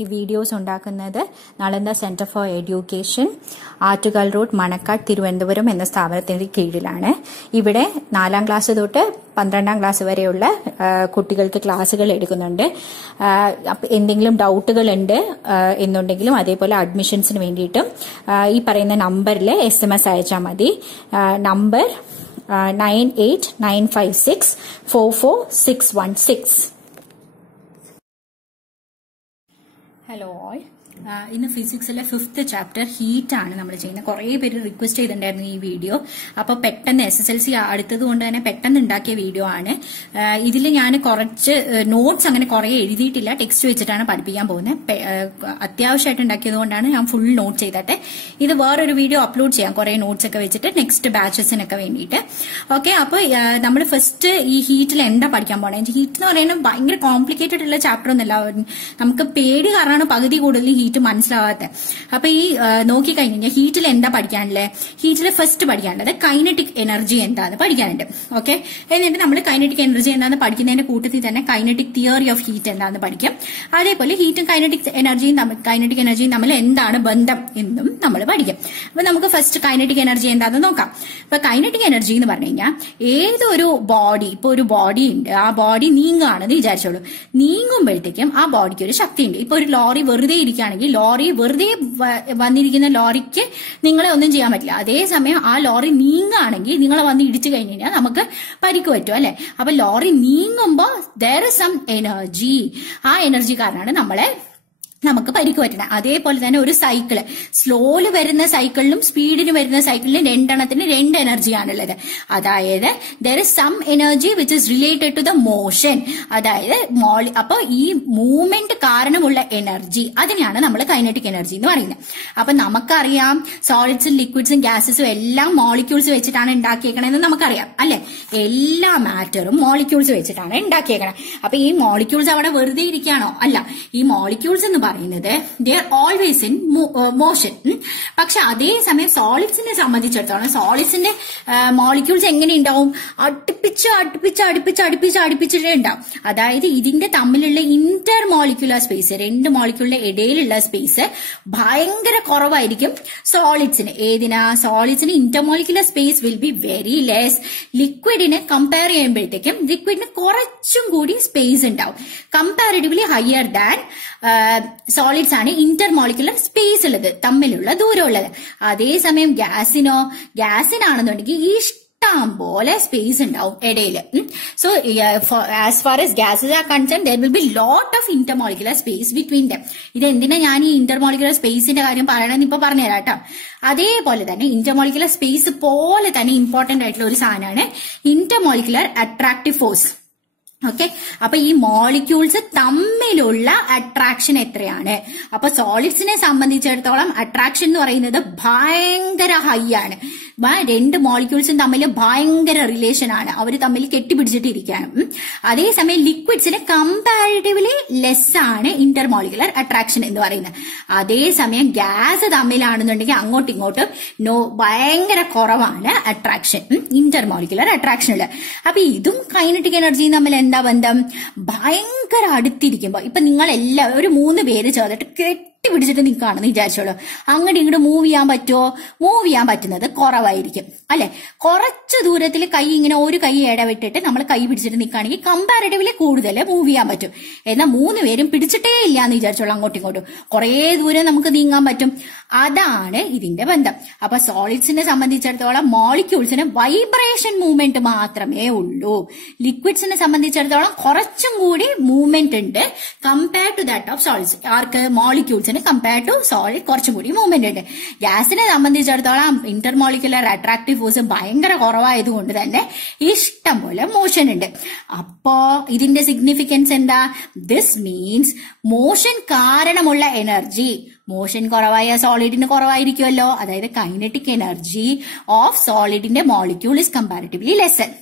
ഈ വീഡിയോസ് ഉണ്ടാക്കുന്നത് Nalanda centre for education, Attukal road, Manacaud, Thiruvananthapuram എന്ന സ്ഥാപനത്തിന്റെ കീഴിലാണ്. ഇവിടെ 4ാം ക്ലാസ് തൊട്ട് 12ാം ക്ലാസ് വരെയുള്ള കുട്ടികൾക്ക് ക്ലാസ്സുകൾ എടുക്കുന്നുണ്ട്. എന്തെങ്കിലും ഡൗട്ടുകൾ ഉണ്ട് എന്നുണ്ടെങ്കിലും അതേപോലെ അഡ്മിഷൻസിന് വേണ്ടിയിട്ടും ഈ പറയുന്ന നമ്പറിൽ SMS അയച്ചാൽ മതി. നമ്പർ 9895644616. ഹലോ ഓൾ, ഇന്ന് ഫിസിക്സിലെ 5th ചാപ്റ്റർ ഹീറ്റ് ആണ് നമ്മൾ ചെയ്യുന്നത്. കുറെ പേര് റിക്വസ്റ്റ് ചെയ്തിട്ടുണ്ടായിരുന്നു ഈ വീഡിയോ. അപ്പൊ പെട്ടെന്ന് SSLC അടുത്തത് കൊണ്ട് തന്നെ പെട്ടെന്ന് ഉണ്ടാക്കിയ വീഡിയോ ആണ്. ഇതിൽ ഞാൻ കുറച്ച് നോട്ട്സ് അങ്ങനെ കുറെ എഴുതിയിട്ടില്ല, ടെക്സ്റ്റ് വെച്ചിട്ടാണ് പഠിപ്പിക്കാൻ പോകുന്നത്. അത്യാവശ്യമായിട്ട് ഉണ്ടാക്കിയത് കൊണ്ടാണ് ഞാൻ ഫുൾ നോട്ട് ചെയ്തിട്ട് ഇത് വേറൊരു വീഡിയോ അപ്ലോഡ് ചെയ്യാം, കുറെ നോട്ട്സ് ഒക്കെ വെച്ചിട്ട് നെക്സ്റ്റ് ബാച്ചസിനൊക്കെ വേണ്ടിയിട്ട്. ഓക്കെ, അപ്പൊ നമ്മൾ ഫസ്റ്റ് ഈ ഹീറ്റിൽ എന്താ പഠിക്കാൻ പോണേ? ഹീറ്റ് എന്ന് പറയുന്നത് ഭയങ്കര കോംപ്ലിക്കേറ്റഡ് ഉള്ള ചാപ്റ്റർ ഒന്നുമല്ല. നമുക്ക് പേടി കാരണമാണ് പകുതി കൂടുതൽ ഹീറ്റ് മനസ്സിലാവാത്ത. അപ്പൊ ഈ നോക്കിക്കഴിഞ്ഞാൽ ഹീറ്റിൽ എന്താ പഠിക്കാനുള്ളത്? ഹീറ്റിൽ ഫസ്റ്റ് പഠിക്കാനുള്ളത് കൈനറ്റിക് എനർജി എന്താന്ന് പഠിക്കാനുണ്ട്. ഓക്കെ, എന്നിട്ട് നമ്മൾ കൈനറ്റിക് എനർജി എന്താന്ന് പഠിക്കുന്നതിന്റെ കൂട്ടത്തിൽ തന്നെ കൈനറ്റിക് തിയറി ഓഫ് ഹീറ്റ് എന്താന്ന് പഠിക്കും. അതേപോലെ ഹീറ്റും കൈനറ്റിക് എനർജിയും തമ്മിൽ എന്താണ് ബന്ധം എന്നും നമ്മൾ പഠിക്കും. അപ്പൊ നമുക്ക് ഫസ്റ്റ് കൈനറ്റിക് എനർജി എന്താന്ന് നോക്കാം. അപ്പൊ കൈനറ്റിക് എനർജി എന്ന് പറഞ്ഞു കഴിഞ്ഞാൽ ഏതൊരു ബോഡി, ഇപ്പൊ ഒരു ബോഡി ഉണ്ട്, ആ ബോഡി നീങ്ങുകയാണെന്ന് വിചാരിച്ചോളൂ. നീങ്ങുമ്പോഴത്തേക്കും ആ ബോഡിക്ക് ഒരു ശക്തി ഉണ്ട്. ഇപ്പൊ ഒരു ലോറി വെറുതെ ഇരിക്കുകയാണെങ്കിൽ ലോറി വെറുതെ വന്നിരിക്കുന്ന ലോറിക്ക് നിങ്ങളെ ഒന്നും ചെയ്യാൻ പറ്റില്ല. അതേസമയം ആ ലോറി നീങ്ങുകയാണെങ്കിൽ നിങ്ങളെ വന്ന് ഇടിച്ചു കഴിഞ്ഞ് കഴിഞ്ഞാൽ നമുക്ക് പരിക്ക് പറ്റും, അല്ലെ? അപ്പൊ ലോറി നീങ്ങുമ്പോ there is some energy. ആ എനർജി കാരണമാണ് നമുക്ക് പരിക്ക് പറ്റണം. അതേപോലെ തന്നെ ഒരു സൈക്കിള്, സ്ലോയില് വരുന്ന സൈക്കിളിലും സ്പീഡിന് വരുന്ന സൈക്കിളിലും രണ്ടെണ്ണത്തിന് 2 എനർജിയാണുള്ളത്. അതായത് there is some energy which is related to the motion. അതായത് അപ്പൊ ഈ മൂവ്മെന്റ് കാരണമുള്ള എനർജി, അതിനെയാണ് നമ്മൾ കൈനറ്റിക് എനർജി എന്ന് പറയുന്നത്. അപ്പൊ നമുക്കറിയാം സോളിഡ്സും ലിക്വിഡ്സും ഗ്യാസസും എല്ലാം മോളിക്യൂൾസ് വെച്ചിട്ടാണ് ഉണ്ടാക്കിയേക്കണെന്ന് നമുക്കറിയാം, അല്ലെ? എല്ലാ മാറ്ററും മോളിക്യൂൾസ് വെച്ചിട്ടാണ് ഉണ്ടാക്കിയേക്കണേ. അപ്പൊ ഈ മോളിക്യൂൾസ് അവിടെ വെറുതെ ഇരിക്കുകയാണോ? അല്ല. ഈ മോളിക്യൂൾസ് എന്ന് പറയുന്നത് they are always in motion. പക്ഷെ അതേസമയം സോളിഡ്സിനെ സംബന്ധിച്ചിടത്തോളം സോളിഡ്സിന്റെ മോളിക്യൂൾസ് എങ്ങനെ ഉണ്ടാവും? അടുപ്പിച്ചിട്ടേ ഉണ്ടാവും. അതായത് ഇതിന്റെ തമ്മിലുള്ള ഇന്റർ മോളിക്യുലർ സ്പേസ്, 2 മോളിക്യൂളിന്റെ ഇടയിലുള്ള സ്പേസ് ഭയങ്കര കുറവായിരിക്കും സോളിഡ്സിന്. സോളിഡ്സിന് intermolecular space will be very less. ലിക്വിഡിനെ കമ്പയർ ചെയ്യുമ്പോഴത്തേക്കും ലിക്വിഡിന് കുറച്ചും കൂടി സ്പേസ് ഉണ്ടാവും. കമ്പാരിറ്റീവ്ലി ഹയർ ദാൻ സോളിഡ്സ് ആണ് ഇന്റർമോളിക്യുലർ സ്പേസ് ഉള്ളത്, തമ്മിലുള്ള ദൂരമുള്ളത്. അതേസമയം ഗ്യാസിനാണെന്നുണ്ടെങ്കിൽ ഇഷ്ടം പോലെ സ്പേസ് ഉണ്ടാവും ഇടയിൽ. So as far as gases are concern there will be lot of intermolecular space between them. ഇതെന്തിനാ ഞാൻ ഈ ഇന്റർമോളിക്യുലർ സ്പേസിന്റെ കാര്യം പറയണമെന്ന് ഇപ്പൊ പറഞ്ഞുതരാം കേട്ടോ. അതേപോലെ തന്നെ ഇന്റർമോളിക്യുലർ സ്പേസ് പോലെ തന്നെ ഇമ്പോർട്ടന്റ് ആയിട്ടുള്ള ഒരു സാധനമാണ് ഇന്റർമോളിക്യുലർ അട്രാക്റ്റീവ് ഫോഴ്സ്. ഓക്കെ, അപ്പൊ ഈ മോളിക്യൂൾസ് തമ്മിലുള്ള അട്രാക്ഷൻ എത്രയാണ്? അപ്പൊ സോളിഡ്സിനെ സംബന്ധിച്ചിടത്തോളം അട്രാക്ഷൻ എന്ന് പറയുന്നത് ഭയങ്കര ഹൈ ആണ്. 2 മോളിക്യൂൾസും തമ്മിൽ ഭയങ്കര റിലേഷൻ ആണ്, അവർ തമ്മിൽ കെട്ടിപ്പിടിച്ചിട്ടിരിക്കുകയാണ്. അതേസമയം ലിക്വിഡ്സിന് കമ്പാരിറ്റീവ്ലി ലെസ് ആണ് ഇന്റർമോളിക്യുലർ അട്രാക്ഷൻ എന്ന് പറയുന്നത്. അതേസമയം ഗ്യാസ് തമ്മിലാണെന്നുണ്ടെങ്കിൽ അങ്ങോട്ടും ഇങ്ങോട്ടും ഭയങ്കര കുറവാണ് അട്രാക്ഷൻ, ഇന്റർമോളിക്യുലർ അട്രാക്ഷനില്. അപ്പൊ ഇതും കൈനറ്റിക് എനർജിയും തമ്മിൽ എന്താ ബന്ധം? ഭയങ്കര അടുത്തിരിക്കുമ്പോ ഇപ്പൊ നിങ്ങൾ എല്ലാവരും ഒരു 3 പേര് ചേർന്നിട്ട് പിടിച്ചിട്ട് നിൽക്കുകയാണെന്ന് വിചാരിച്ചോളൂ. അങ്ങോട്ട് ഇങ്ങോട്ട് മൂവ് ചെയ്യാൻ പറ്റുമോ? മൂവ് ചെയ്യാൻ പറ്റുന്നത് കുറവായിരിക്കും, അല്ലെ? കുറച്ച് ദൂരത്തിൽ കൈ ഇങ്ങനെ ഒരു കൈ ഇടവിട്ടിട്ട് നമ്മൾ കൈ പിടിച്ചിട്ട് നിൽക്കുകയാണെങ്കിൽ കമ്പാരിറ്റീവ്ലി കൂടുതൽ മൂവ് ചെയ്യാൻ പറ്റും. എന്നാൽ 3 പേരും പിടിച്ചിട്ടേ ഇല്ല എന്ന് വിചാരിച്ചോളൂ, അങ്ങോട്ടും ഇങ്ങോട്ടും കുറെ ദൂരം നമുക്ക് നീങ്ങാൻ പറ്റും. അതാണ് ഇതിന്റെ ബന്ധം. അപ്പൊ സോളിഡ്സിനെ സംബന്ധിച്ചിടത്തോളം മോളിക്യൂൾസിന് വൈബ്രേഷൻ മൂവ്മെന്റ് മാത്രമേ ഉള്ളൂ. ലിക്വിഡ്സിനെ സംബന്ധിച്ചിടത്തോളം കുറച്ചും കൂടി മൂവ്മെന്റ് ഉണ്ട് compare to that of solids. Arc? Molecules compare to solid കുറച്ചും കൂടി മൂവ്മെന്റ് ഉണ്ട്. ഗ്യാസിനെ സംബന്ധിച്ചിടത്തോളം ഇന്റർമോളിക്യുലർ അട്രാക്റ്റീവ് ഫോഴ്സ് ഭയങ്കര കുറവായതുകൊണ്ട് തന്നെ ഇഷ്ടം പോലെ മോഷൻ ഉണ്ട്. അപ്പോ ഇതിന്റെ സിഗ്നിഫിക്കൻസ് എന്താ? ദിസ് മീൻസ് മോഷൻ കാരണമുള്ള എനർജി, മോഷൻ കുറവായ സോളിഡിന് കുറവായിരിക്കുമല്ലോ. അതായത് കൈനറ്റിക് എനർജി ഓഫ് സോളിഡിന്റെ മോളിക്യൂൾ ഇസ് കമ്പാരിറ്റീവ്ലി ലെസൺ.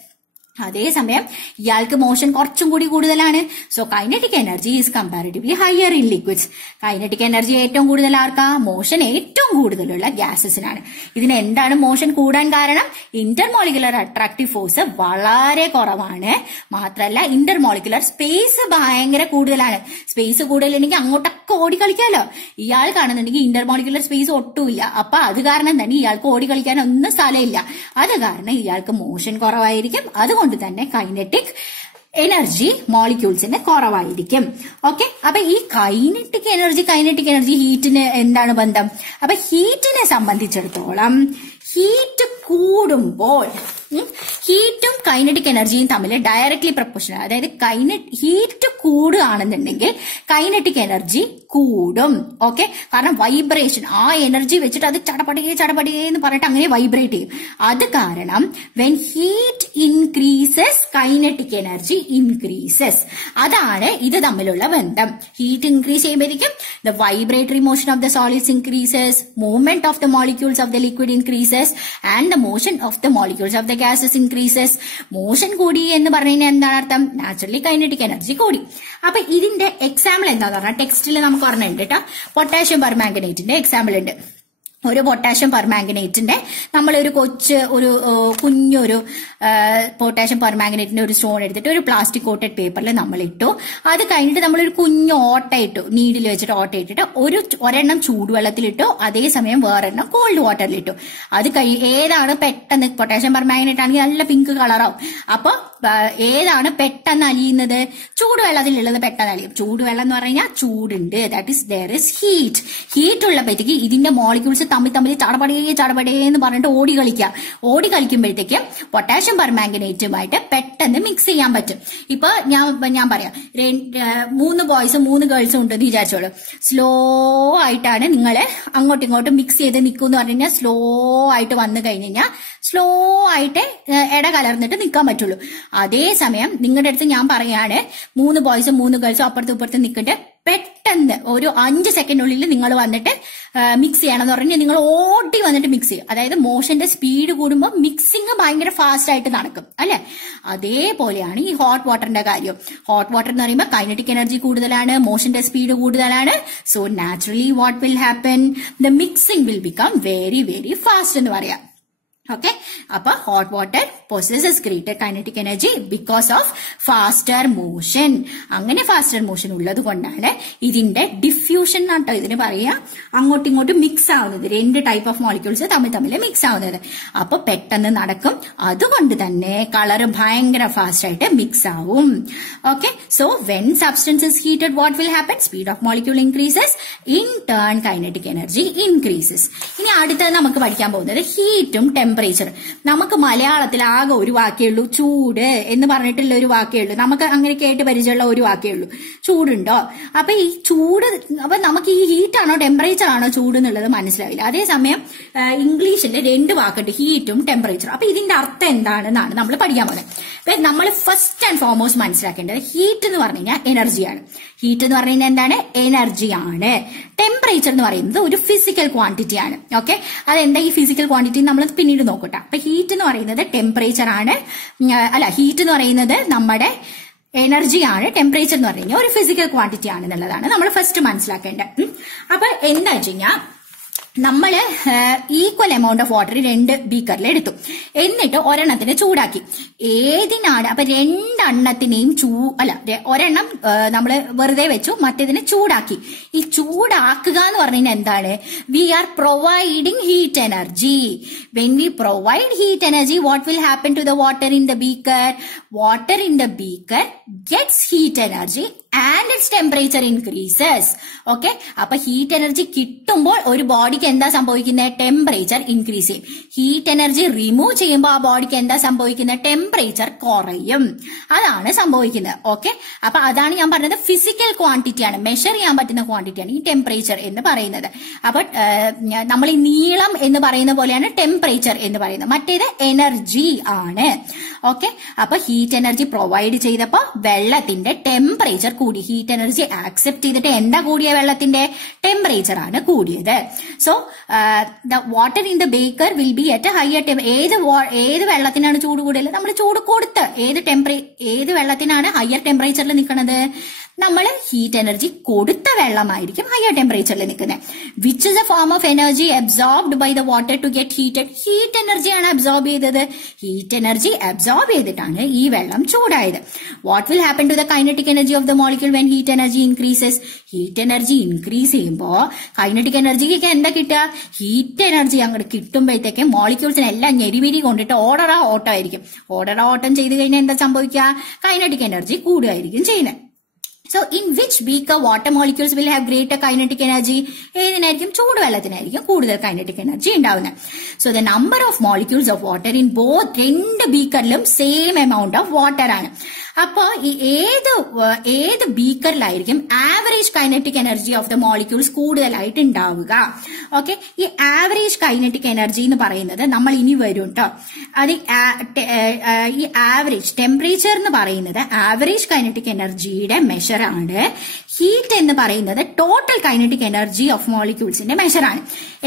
അതേസമയം ഇയാൾക്ക് മോഷൻ കുറച്ചും കൂടി കൂടുതലാണ്. So kinetic energy is comparatively higher in liquids. Kinetic energy ഏറ്റവും കൂടുതൽ ആർക്കാ? മോഷൻ ഏറ്റവും കൂടുതലുള്ള ഗ്യാസസിനാണ്. ഇതിന് എന്താണ് മോഷൻ കൂടാൻ കാരണം? ഇന്റർമോളിക്കുലർ അട്രാക്റ്റീവ് ഫോഴ്സ് വളരെ കുറവാണ്. മാത്രമല്ല ഇന്റർമോളിക്കുലർ സ്പേസ് ഭയങ്കര കൂടുതലാണ്. സ്പേസ് കൂടുതലുണ്ടെങ്കിൽ അങ്ങോട്ടൊക്കെ ഓടിക്കളിക്കാലോ. ഇയാൾ കാണുന്നുണ്ടെങ്കിൽ ഇന്റർമോളിക്കുലർ സ്പേസ് ഒട്ടുമില്ല. അപ്പൊ അത് കാരണം തന്നെ ഇയാൾക്ക് ഓടിക്കളിക്കാൻ ഒന്നും സ്ഥലമില്ല. അത് കാരണം ഇയാൾക്ക് മോഷൻ കുറവായിരിക്കും. അതുകൊണ്ട് തന്നെ കൈനറ്റിക് എനർജി മോളിക്യൂൾസിന് കുറവായിരിക്കും. ഓക്കെ, അപ്പൊ ഈ കൈനറ്റിക് എനർജി ഹീറ്റിന് എന്താണ് ബന്ധം? അപ്പൊ ഹീറ്റിനെ സംബന്ധിച്ചിടത്തോളം ഹീറ്റ് കൂടുമ്പോൾ ഹീറ്റും കൈനറ്റിക് എനർജിയും തമ്മിൽ ഡയറക്ട്ലി പ്രൊപ്പോർഷണൽ. അതായത് ഹീറ്റ് കൂടുകയാണെന്നുണ്ടെങ്കിൽ കൈനറ്റിക് എനർജി കൂടും. ഓക്കെ, കാരണം വൈബ്രേഷൻ, ആ എനർജി വെച്ചിട്ട് അത് ചടപടേ എന്ന് പറഞ്ഞിട്ട് അങ്ങനെ വൈബ്രേറ്റ് ചെയ്യും. അത് കാരണം when heat increases kinetic energy increases. അതാണ് ഇത് തമ്മിലുള്ള ബന്ധം. ഹീറ്റ് ഇൻക്രീസ് ചെയ്യുമ്പോഴേക്കും the vibratory motion of the solids increases, movement of the molecules of the liquid increases and the motion of the molecules of the gases increases. മോഷൻ കൂടി എന്ന് പറഞ്ഞു കഴിഞ്ഞാൽ എന്താണ് അർത്ഥം? നാച്ചുറലി കൈനറ്റിക് എനർജി കൂടി. അപ്പൊ ഇതിന്റെ എക്സാമ്പിൾ എന്താന്ന് പറഞ്ഞാൽ ടെക്സ്റ്റിൽ നമുക്ക് പറഞ്ഞിട്ടുണ്ട് കേട്ടോ. പൊട്ടാഷ്യം പെർമാംഗനേറ്റിന്റെ എക്സാമ്പിൾ ഉണ്ട്. ഒരു പൊട്ടാഷ്യം പെർമാംഗനേറ്റിന്റെ നമ്മളൊരു കുഞ്ഞൊരു പൊട്ടാഷ്യം പെർമാംഗനേറ്റിന്റെ ഒരു സ്റ്റോൺ എടുത്തിട്ട് ഒരു പ്ലാസ്റ്റിക് കോട്ടഡ് പേപ്പറിൽ നമ്മൾ ഇട്ടു. അത് കഴിഞ്ഞിട്ട് നമ്മളൊരു കുഞ്ഞു ഓട്ട ഇട്ടു, നീഡിൽ വെച്ചിട്ട് ഓട്ട ഇട്ടിട്ട് ഒരെണ്ണം ചൂടുവെള്ളത്തിലിട്ടു, അതേസമയം വേറെണ്ണം കോൾഡ് വാട്ടറിലിട്ടു. അത് ഏതാണ് പെട്ടെന്ന്, പൊട്ടാഷ്യം പെർമാംഗനേറ്റ് ആണെങ്കിൽ നല്ല പിങ്ക് കളറാവും. അപ്പൊ ഏതാണ് പെട്ടെന്ന് അലിയുന്നത്? ചൂടുവെള്ളത്തിലുള്ളത് പെട്ടെന്ന് അലിയും. ചൂടുവെള്ളം എന്ന് പറഞ്ഞാൽ ചൂടുണ്ട്, that is there is heat. Heat ഉള്ളപ്പോഴത്തേക്ക് ഇതിന്റെ മോളിക്യൂൾസ് തമ്മിൽ ചടപടേ എന്ന് പറഞ്ഞിട്ട് ഓടി കളിക്കുമ്പോഴത്തേക്കും പൊട്ടാഷ്യം പെർമാംഗനേറ്റുമായിട്ട് പെട്ടെന്ന് മിക്സ് ചെയ്യാൻ പറ്റും. ഇപ്പൊ ഞാൻ പറയാം, 3 ബോയ്സും 3 ഗേൾസും ഉണ്ടെന്ന് വിചാരിച്ചോളൂ. സ്ലോ ആയിട്ടാണ് നിങ്ങൾ അങ്ങോട്ടും ഇങ്ങോട്ടും മിക്സ് ചെയ്ത് നിൽക്കുമെന്ന് പറഞ്ഞു കഴിഞ്ഞാൽ സ്ലോ ആയിട്ട് വന്നു കഴിഞ്ഞ് കഴിഞ്ഞാൽ സ്ലോ ആയിട്ട് ഇട കലർന്നിട്ട് നിൽക്കാൻ പറ്റുള്ളൂ. അതേസമയം നിങ്ങളുടെ അടുത്ത് ഞാൻ പറയാണ് 3 ബോയ്സും 3 ഗേൾസും അപ്പുറത്തും ഇപ്പുറത്തും നിൽക്കട്ടെ, പെട്ടെന്ന് ഒരു 5 സെക്കൻഡിനുള്ളിൽ നിങ്ങൾ വന്നിട്ട് മിക്സ് ചെയ്യണമെന്ന് പറഞ്ഞാൽ നിങ്ങൾ ഓടി വന്നിട്ട് മിക്സ് ചെയ്യും. അതായത് മോഷന്റെ സ്പീഡ് കൂടുമ്പോൾ മിക്സിങ് ഭയങ്കര ഫാസ്റ്റ് ആയിട്ട് നടക്കും അല്ലെ? അതേപോലെയാണ് ഈ ഹോട്ട് വാട്ടറിന്റെ കാര്യം. ഹോട്ട് വാട്ടർ എന്ന് പറയുമ്പോൾ കൈനറ്റിക് എനർജി കൂടുതലാണ്, മോഷന്റെ സ്പീഡ് കൂടുതലാണ്. So naturally what will happen? The mixing will become very very fast എന്ന് പറയാം. ഓക്കെ, അപ്പൊ hot water possesses greater kinetic energy because of faster motion. അങ്ങനെ ഫാസ്റ്റർ മോഷൻ ഉള്ളത് കൊണ്ടാണ് ഇതിന്റെ ഡിഫ്യൂഷൻ എന്നാട്ടോ ഇതിന് പറയാ, അങ്ങോട്ടും ഇങ്ങോട്ടും മിക്സ് ആവുന്നത്. 2 ടൈപ്പ് ഓഫ് മോളിക്യൂൾസ് തമ്മിൽ മിക്സ് ആവുന്നത്. അപ്പൊ പെട്ടെന്ന് നടക്കും. അതുകൊണ്ട് തന്നെ കളർ ഭയങ്കര ഫാസ്റ്റ് ആയിട്ട് മിക്സ് ആവും. Okay, so when substance is heated what will happen? Speed of molecule increases, in turn kinetic energy increases. ഇനി അടുത്തത് നമുക്ക് പഠിക്കാൻ പോകുന്നത് ഹീറ്റും ടെമ്പറേച്ചർ. നമുക്ക് മലയാളത്തിൽ ആകെ ഒരു വാക്കേ ഉള്ളൂ, ചൂട് എന്ന് പറഞ്ഞിട്ടുള്ള ഒരു വാക്കേ ഉള്ളൂ. നമുക്ക് അങ്ങനെ കേട്ട് പരിചയമുള്ള ഒരു വാക്കേ ഉള്ളൂ, ചൂടുണ്ടോ? അപ്പൊ ഈ ചൂട്, അപ്പൊ നമുക്ക് ഈ ഹീറ്റ് ആണോ ടെമ്പറേച്ചർ ആണോ ചൂട് എന്നുള്ളത് മനസ്സിലാവില്ല. അതേസമയം ഇംഗ്ലീഷിൽ 2 വാക്കുണ്ട്, ഹീറ്റും ടെമ്പറേച്ചറും. അപ്പൊ ഇതിന്റെ അർത്ഥം എന്താണെന്നാണ് നമ്മൾ പഠിക്കാൻ പോകുന്നത്. അപ്പൊ നമ്മൾ ഫസ്റ്റ് ആൻഡ് ഫോർമോസ്റ്റ് മനസ്സിലാക്കേണ്ടത് ഹീറ്റ് എന്ന് പറഞ്ഞു കഴിഞ്ഞാൽ എനർജിയാണ്. ഹീറ്റ് എന്ന് പറഞ്ഞു കഴിഞ്ഞാൽ എന്താണ്? എനർജിയാണ്. ടെമ്പറേച്ചർ എന്ന് പറയുന്നത് ഒരു ഫിസിക്കൽ ക്വാണ്ടിറ്റി ആണ്. ഓക്കെ, അതെന്താ ഈ ഫിസിക്കൽ ക്വാണ്ടിറ്റി നമ്മൾ പിന്നീട് നോക്കട്ടെ. അപ്പൊ ഹീറ്റ് എന്ന് പറയുന്നത് ടെമ്പറേച്ചർ ആണ്, ഹീറ്റ് എന്ന് പറയുന്നത് നമ്മുടെ എനർജിയാണ്. ടെമ്പറേച്ചർ എന്ന് പറഞ്ഞു കഴിഞ്ഞാൽ ഒരു ഫിസിക്കൽ ക്വാണ്ടിറ്റി ആണെന്നുള്ളതാണ് നമ്മൾ ഫസ്റ്റ് മനസ്സിലാക്കേണ്ടത്. അപ്പൊ എന്താ വെച്ച് കഴിഞ്ഞാൽ നമ്മള് ഈക്വൽ എമൗണ്ട് ഓഫ് വാട്ടർ 2 ബീക്കറിൽ എടുത്തു, എന്നിട്ട് ഒരെണ്ണത്തിന് ചൂടാക്കി. ഏതിനാണ്? അപ്പൊ 2 എണ്ണത്തിനെയും ഒരെണ്ണം നമ്മള് വെറുതെ വെച്ചു, മറ്റേതിനെ ചൂടാക്കി. ഈ ചൂടാക്കുക എന്ന് പറഞ്ഞു കഴിഞ്ഞാൽ എന്താണ്? We are providing heat energy. When we provide heat energy, what will happen to the water in the beaker? Water in the beaker gets heat energy and its temperature increases. Okay, അപ്പൊ heat energy കിട്ടുമ്പോൾ ഒരു ബോഡിക്ക് എന്താ സംഭവിക്കുന്നത്? Temperature increase ചെയ്യും. Heat energy remove ചെയ്യുമ്പോൾ ആ ബോഡിക്ക് എന്താ സംഭവിക്കുന്നത്? ടെമ്പറേച്ചർ കുറയും. അതാണ് സംഭവിക്കുന്നത്. ഓക്കെ, അപ്പൊ അതാണ് ഞാൻ പറഞ്ഞത്, ഫിസിക്കൽ ക്വാണ്ടിറ്റി ആണ്, മെഷർ ചെയ്യാൻ പറ്റുന്ന ക്വാണ്ടിറ്റിയാണ് ഈ ടെമ്പറേച്ചർ എന്ന് പറയുന്നത്. അപ്പൊ നമ്മൾ ഈ നീളം എന്ന് പറയുന്ന പോലെയാണ് ടെമ്പറേച്ചർ എന്ന് പറയുന്നത്. മറ്റേത് എനർജി ആണ്. ഓക്കെ, അപ്പൊ ഹീറ്റ് എനർജി പ്രൊവൈഡ് ചെയ്തപ്പോ വെള്ളത്തിന്റെ ടെമ്പറേച്ചർ കൂടി. ഹീറ്റ് എനർജി ആക്സെപ്റ്റ് ചെയ്തിട്ട് എന്താ കൂടിയ? വെള്ളത്തിന്റെ ടെമ്പറേച്ചർ ആണ് കൂടിയത്. So the water in the Baker will be at higher ഏത് വെള്ളത്തിനാണ് ചൂട് കൂടുതൽ? നമ്മൾ ചൂട് കൊടുത്ത് ഏത് വെള്ളത്തിനാണ് ഹയർ ടെമ്പറേച്ചറിൽ നിൽക്കുന്നത്? നമ്മൾ ഹീറ്റ് എനർജി കൊടുത്ത വെള്ളമായിരിക്കും ഹയർ ടെമ്പറേച്ചറിൽ നിൽക്കുന്നത്. Which is a form of energy absorbed by the water to get heated? Heat എനർജിയാണ് അബ്സോർബ് ചെയ്തത്. ഹീറ്റ് എനർജി അബ്സോർബ് ചെയ്തിട്ടാണ് ഈ വെള്ളം ചൂടായത്. What will happen to the kinetic energy of the molecule when heat energy increases? Heat energy increase ചെയ്യുമ്പോൾ kinetic എനർജിക്ക് എന്താ കിട്ടുക? ഹീറ്റ് എനർജി അങ്ങോട്ട് കിട്ടുമ്പോഴത്തേക്ക് മോളിക്യൂൾസിനെല്ലാം ഞെരിവിരി കൊണ്ടിട്ട് ഓർഡർ ഓട്ടം ആയിരിക്കും. ഓർഡർ ഓട്ടം ചെയ്ത് കഴിഞ്ഞാൽ എന്താ സംഭവിക്കുക? കൈനറ്റിക് എനർജി കൂടുകയായിരിക്കും ചെയ്യുന്നത്. So, in which beaker water molecules will have greater kinetic energy? ഏതിനായിരിക്കും? ചൂടുവെള്ളത്തിനായിരിക്കും കൂടുതൽ കൈനറ്റിക് എനർജി ഉണ്ടാവുന്നത്. So, the number of molecules of water in both രണ്ട് ബീക്കറിലും സെയിം എമൗണ്ട് ഓഫ് വാട്ടർ ആണ്. അപ്പോ ഈ ഏത് ബീക്കറിലായിരിക്കും average kinetic energy of the molecules കൂടുതലായിട്ട് ഉണ്ടാവുക? ഓക്കെ, ഈ ആവറേജ് കൈനറ്റിക് എനർജി എന്ന് പറയുന്നത് നമ്മൾ ഇനി വരും കേട്ടോ. അത് ഈ ആവറേജ് ടെമ്പറേച്ചർ എന്ന് പറയുന്നത് ആവറേജ് കൈനറ്റിക് എനർജിയുടെ മെഷർ ആണ്. ഹീറ്റ് എന്ന് പറയുന്നത് ടോട്ടൽ കൈനറ്റിക് എനർജി ഓഫ് മോളിക്യൂൾസിന്റെ മെഷർ ആണ്.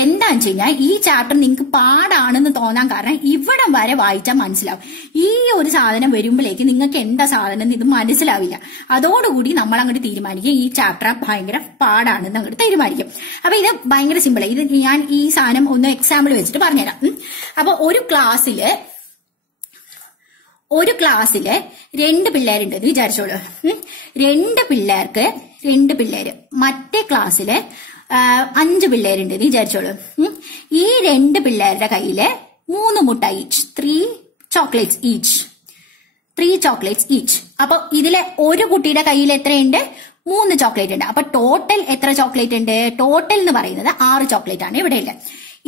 എന്താന്ന് വെച്ച് കഴിഞ്ഞാൽ ഈ ചാപ്റ്റർ നിങ്ങൾക്ക് പാടാണെന്ന് തോന്നാൻ കാരണം ഇവിടം വരെ വായിച്ചാൽ മനസ്സിലാവും. ഈ ഒരു സാധനം വരുമ്പോഴേക്ക് നിങ്ങൾക്ക് എന്താ സാധനം ഇത് മനസ്സിലാവില്ല. അതോടുകൂടി നമ്മൾ അങ്ങോട്ട് തീരുമാനിക്കും ഈ ചാപ്റ്റർ ഭയങ്കര പാടാണെന്ന് അങ്ങോട്ട് തീരുമാനിക്കും. അപ്പൊ ഇത് ഭയങ്കര സിമ്പിൾ. ഇത് ഞാൻ ഈ സാധനം ഒന്ന് എക്സാമ്പിൾ വെച്ചിട്ട് പറഞ്ഞുതരാം. അപ്പൊ ഒരു ക്ലാസ്സില് 2 പിള്ളേരുണ്ടെന്ന് വിചാരിച്ചോളൂ. 2 പിള്ളേര് മറ്റേ ക്ലാസ്സില് 5 പിള്ളേരുണ്ടെന്ന് വിചാരിച്ചോളൂ. ഈ 2 പിള്ളേരുടെ കയ്യില് 3 മുട്ട ഈച്ച്, 3 ചോക്ലേറ്റ്സ് ഈച്ച്. അപ്പൊ ഇതിലെ ഒരു കുട്ടിയുടെ കയ്യിൽ എത്രയുണ്ട്? 3 ചോക്ലേറ്റ് ഉണ്ട്. അപ്പൊ ടോട്ടൽ എത്ര ചോക്ലേറ്റ് ഉണ്ട്? ടോട്ടൽ എന്ന് പറയുന്നത് 6 ചോക്ലേറ്റ് ആണ് ഇവിടെ ഉള്ളത്.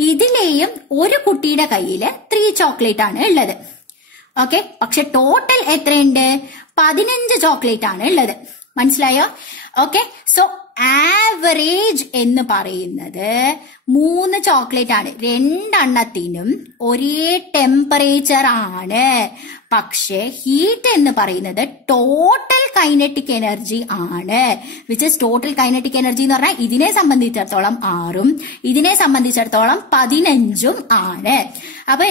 ഇതിലെയും ഒരു കുട്ടിയുടെ കയ്യില് 3 ചോക്ലേറ്റ് ആണ് ഉള്ളത്. ഓക്കെ, പക്ഷെ ടോട്ടൽ എത്രയുണ്ട്? 15 ചോക്ലേറ്റ് ആണ് ഉള്ളത്. മനസ്സിലായോ? ഓക്കെ, സോ ആവറേജ് എന്ന് പറയുന്നത് 3 ചോക്ലേറ്റ് ആണ്. 2 എണ്ണത്തിനും ഒരേ ടെമ്പറേച്ചർ ആണ്. പക്ഷെ ഹീറ്റ് എന്ന് പറയുന്നത് ടോട്ടൽ കൈനറ്റിക് എനർജി ആണ്. Which is total kinetic energy എന്ന് പറഞ്ഞാൽ ഇതിനെ സംബന്ധിച്ചിടത്തോളം 6ഉം ഇതിനെ സംബന്ധിച്ചിടത്തോളം 15ഉം ആണ്. അപ്പൊ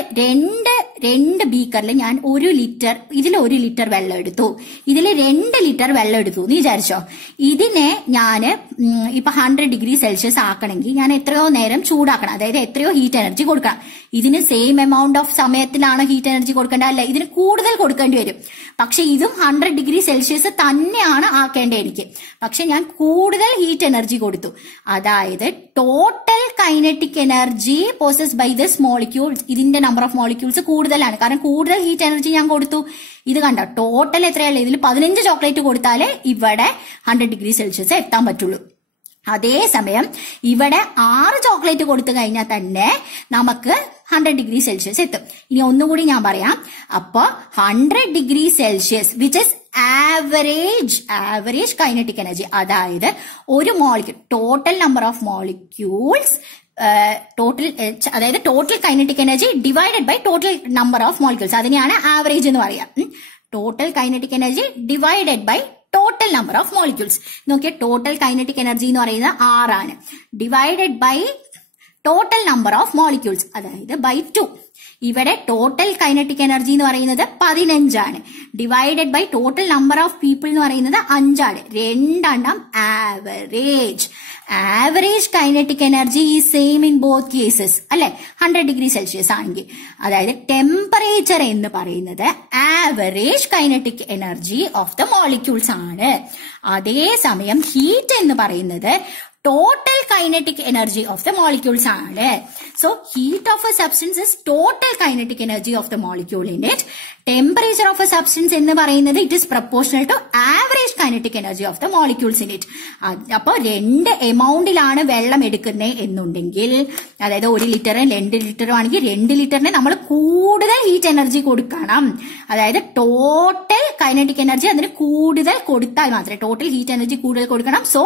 രണ്ട് ബീക്കറിൽ ഞാൻ 1 ലിറ്റർ വെള്ളം എടുത്തു. ഇതിൽ 2 ലിറ്റർ വെള്ളം എടുത്തു എന്ന് വിചാരിച്ചോ. ഇതിനെ ഞാന് ഇപ്പൊ 100 ഡിഗ്രി സെൽഷ്യസ് ആക്കണമെങ്കിൽ ഞാൻ എത്രയോ നേരം ചൂടാക്കണം. അതായത് എത്രയോ ഹീറ്റ് എനർജി കൊടുക്കണം. ഇതിന് സെയിം എമൗണ്ട് ഓഫ് സമയത്തിലാണ് ഹീറ്റ് എനർജി കൊടുക്കേണ്ടത്? അല്ല, ഇതിന് കൂടുതൽ കൊടുക്കേണ്ടി വരും. പക്ഷെ ഇതും 100 ഡിഗ്രി സെൽഷ്യസ് തന്നെയാണ് ആക്കേണ്ടത് എനിക്ക്. പക്ഷെ ഞാൻ കൂടുതൽ ഹീറ്റ് എനർജി കൊടുത്തു. അതായത് total kinetic energy possessed by this molecules, ഇതിന്റെ നമ്പർ ഓഫ് മോളിക്യൂൾസ് കൂടുതലാണ്. കാരണം കൂടുതൽ ഹീറ്റ് എനർജി ഞാൻ കൊടുത്തു. ഇത് കണ്ടോ, ടോട്ടൽ എത്രയല്ലേ? ഇതിൽ 15 ചോക്ലേറ്റ് കൊടുത്താലേ ഇവിടെ 100 ഡിഗ്രി സെൽഷ്യസ് എത്താൻ പറ്റുള്ളൂ. അതേസമയം ഇവിടെ 6 ചോക്ലേറ്റ് കൊടുത്തു കഴിഞ്ഞാൽ തന്നെ നമുക്ക് 100 ഡിഗ്രി സെൽഷ്യസ് എത്തും. ഇനി ഒന്നുകൂടി ഞാൻ പറയാം. അപ്പൊ 100 degree Celsius which is average kinetic energy, അതായത് ഒരു molecule total number of molecules അതായത് total kinetic energy divided by total number of molecules, അതിനെയാണ് ആവറേജ് എന്ന് പറയാം. Total kinetic energy divided by total number of molecules. നോക്കിയ total kinetic energy എന്ന് പറയുന്നത് 6 ആണ്. Divided by total number of molecules, അതായത് by 2. ഇവിടെ ടോട്ടൽ കൈനറ്റിക് എനർജി എന്ന് പറയുന്നത് 15 ആണ്. Divided by total number of people എന്ന് പറയുന്നത് 5 ആണ്. 2 എണ്ണം average kinetic energy is same in both cases അല്ലെ? 100 ഡിഗ്രി സെൽഷ്യസ് ആണെങ്കിൽ. അതായത് ടെമ്പറേച്ചർ എന്ന് പറയുന്നത് average kinetic energy of the molecules ആണ്. അതേസമയം ഹീറ്റ് എന്ന് പറയുന്നത് total kinetic energy of the molecules ആണ്. So heat of a substance is total kinetic energy of the molecule in it. Temperature of a substance എന്ന് പറയുന്നത് it is proportional to average kinetic energy of the molecules in it. അപ്പൊ 2 എമൗണ്ടിലാണ് വെള്ളം എടുക്കുന്നത് എന്നുണ്ടെങ്കിൽ, അതായത് 1 ലിറ്ററും 2 ലിറ്ററും ആണെങ്കിൽ 2 ലിറ്ററിന് നമ്മൾ കൂടുതൽ ഹീറ്റ് എനർജി കൊടുക്കണം. അതായത് ടോട്ടൽ കൈനറ്റിക് എനർജി അതിന് കൂടുതൽ കൊടുത്താൽ മാത്രമേ, ടോട്ടൽ ഹീറ്റ് എനർജി കൂടുതൽ കൊടുക്കണം. So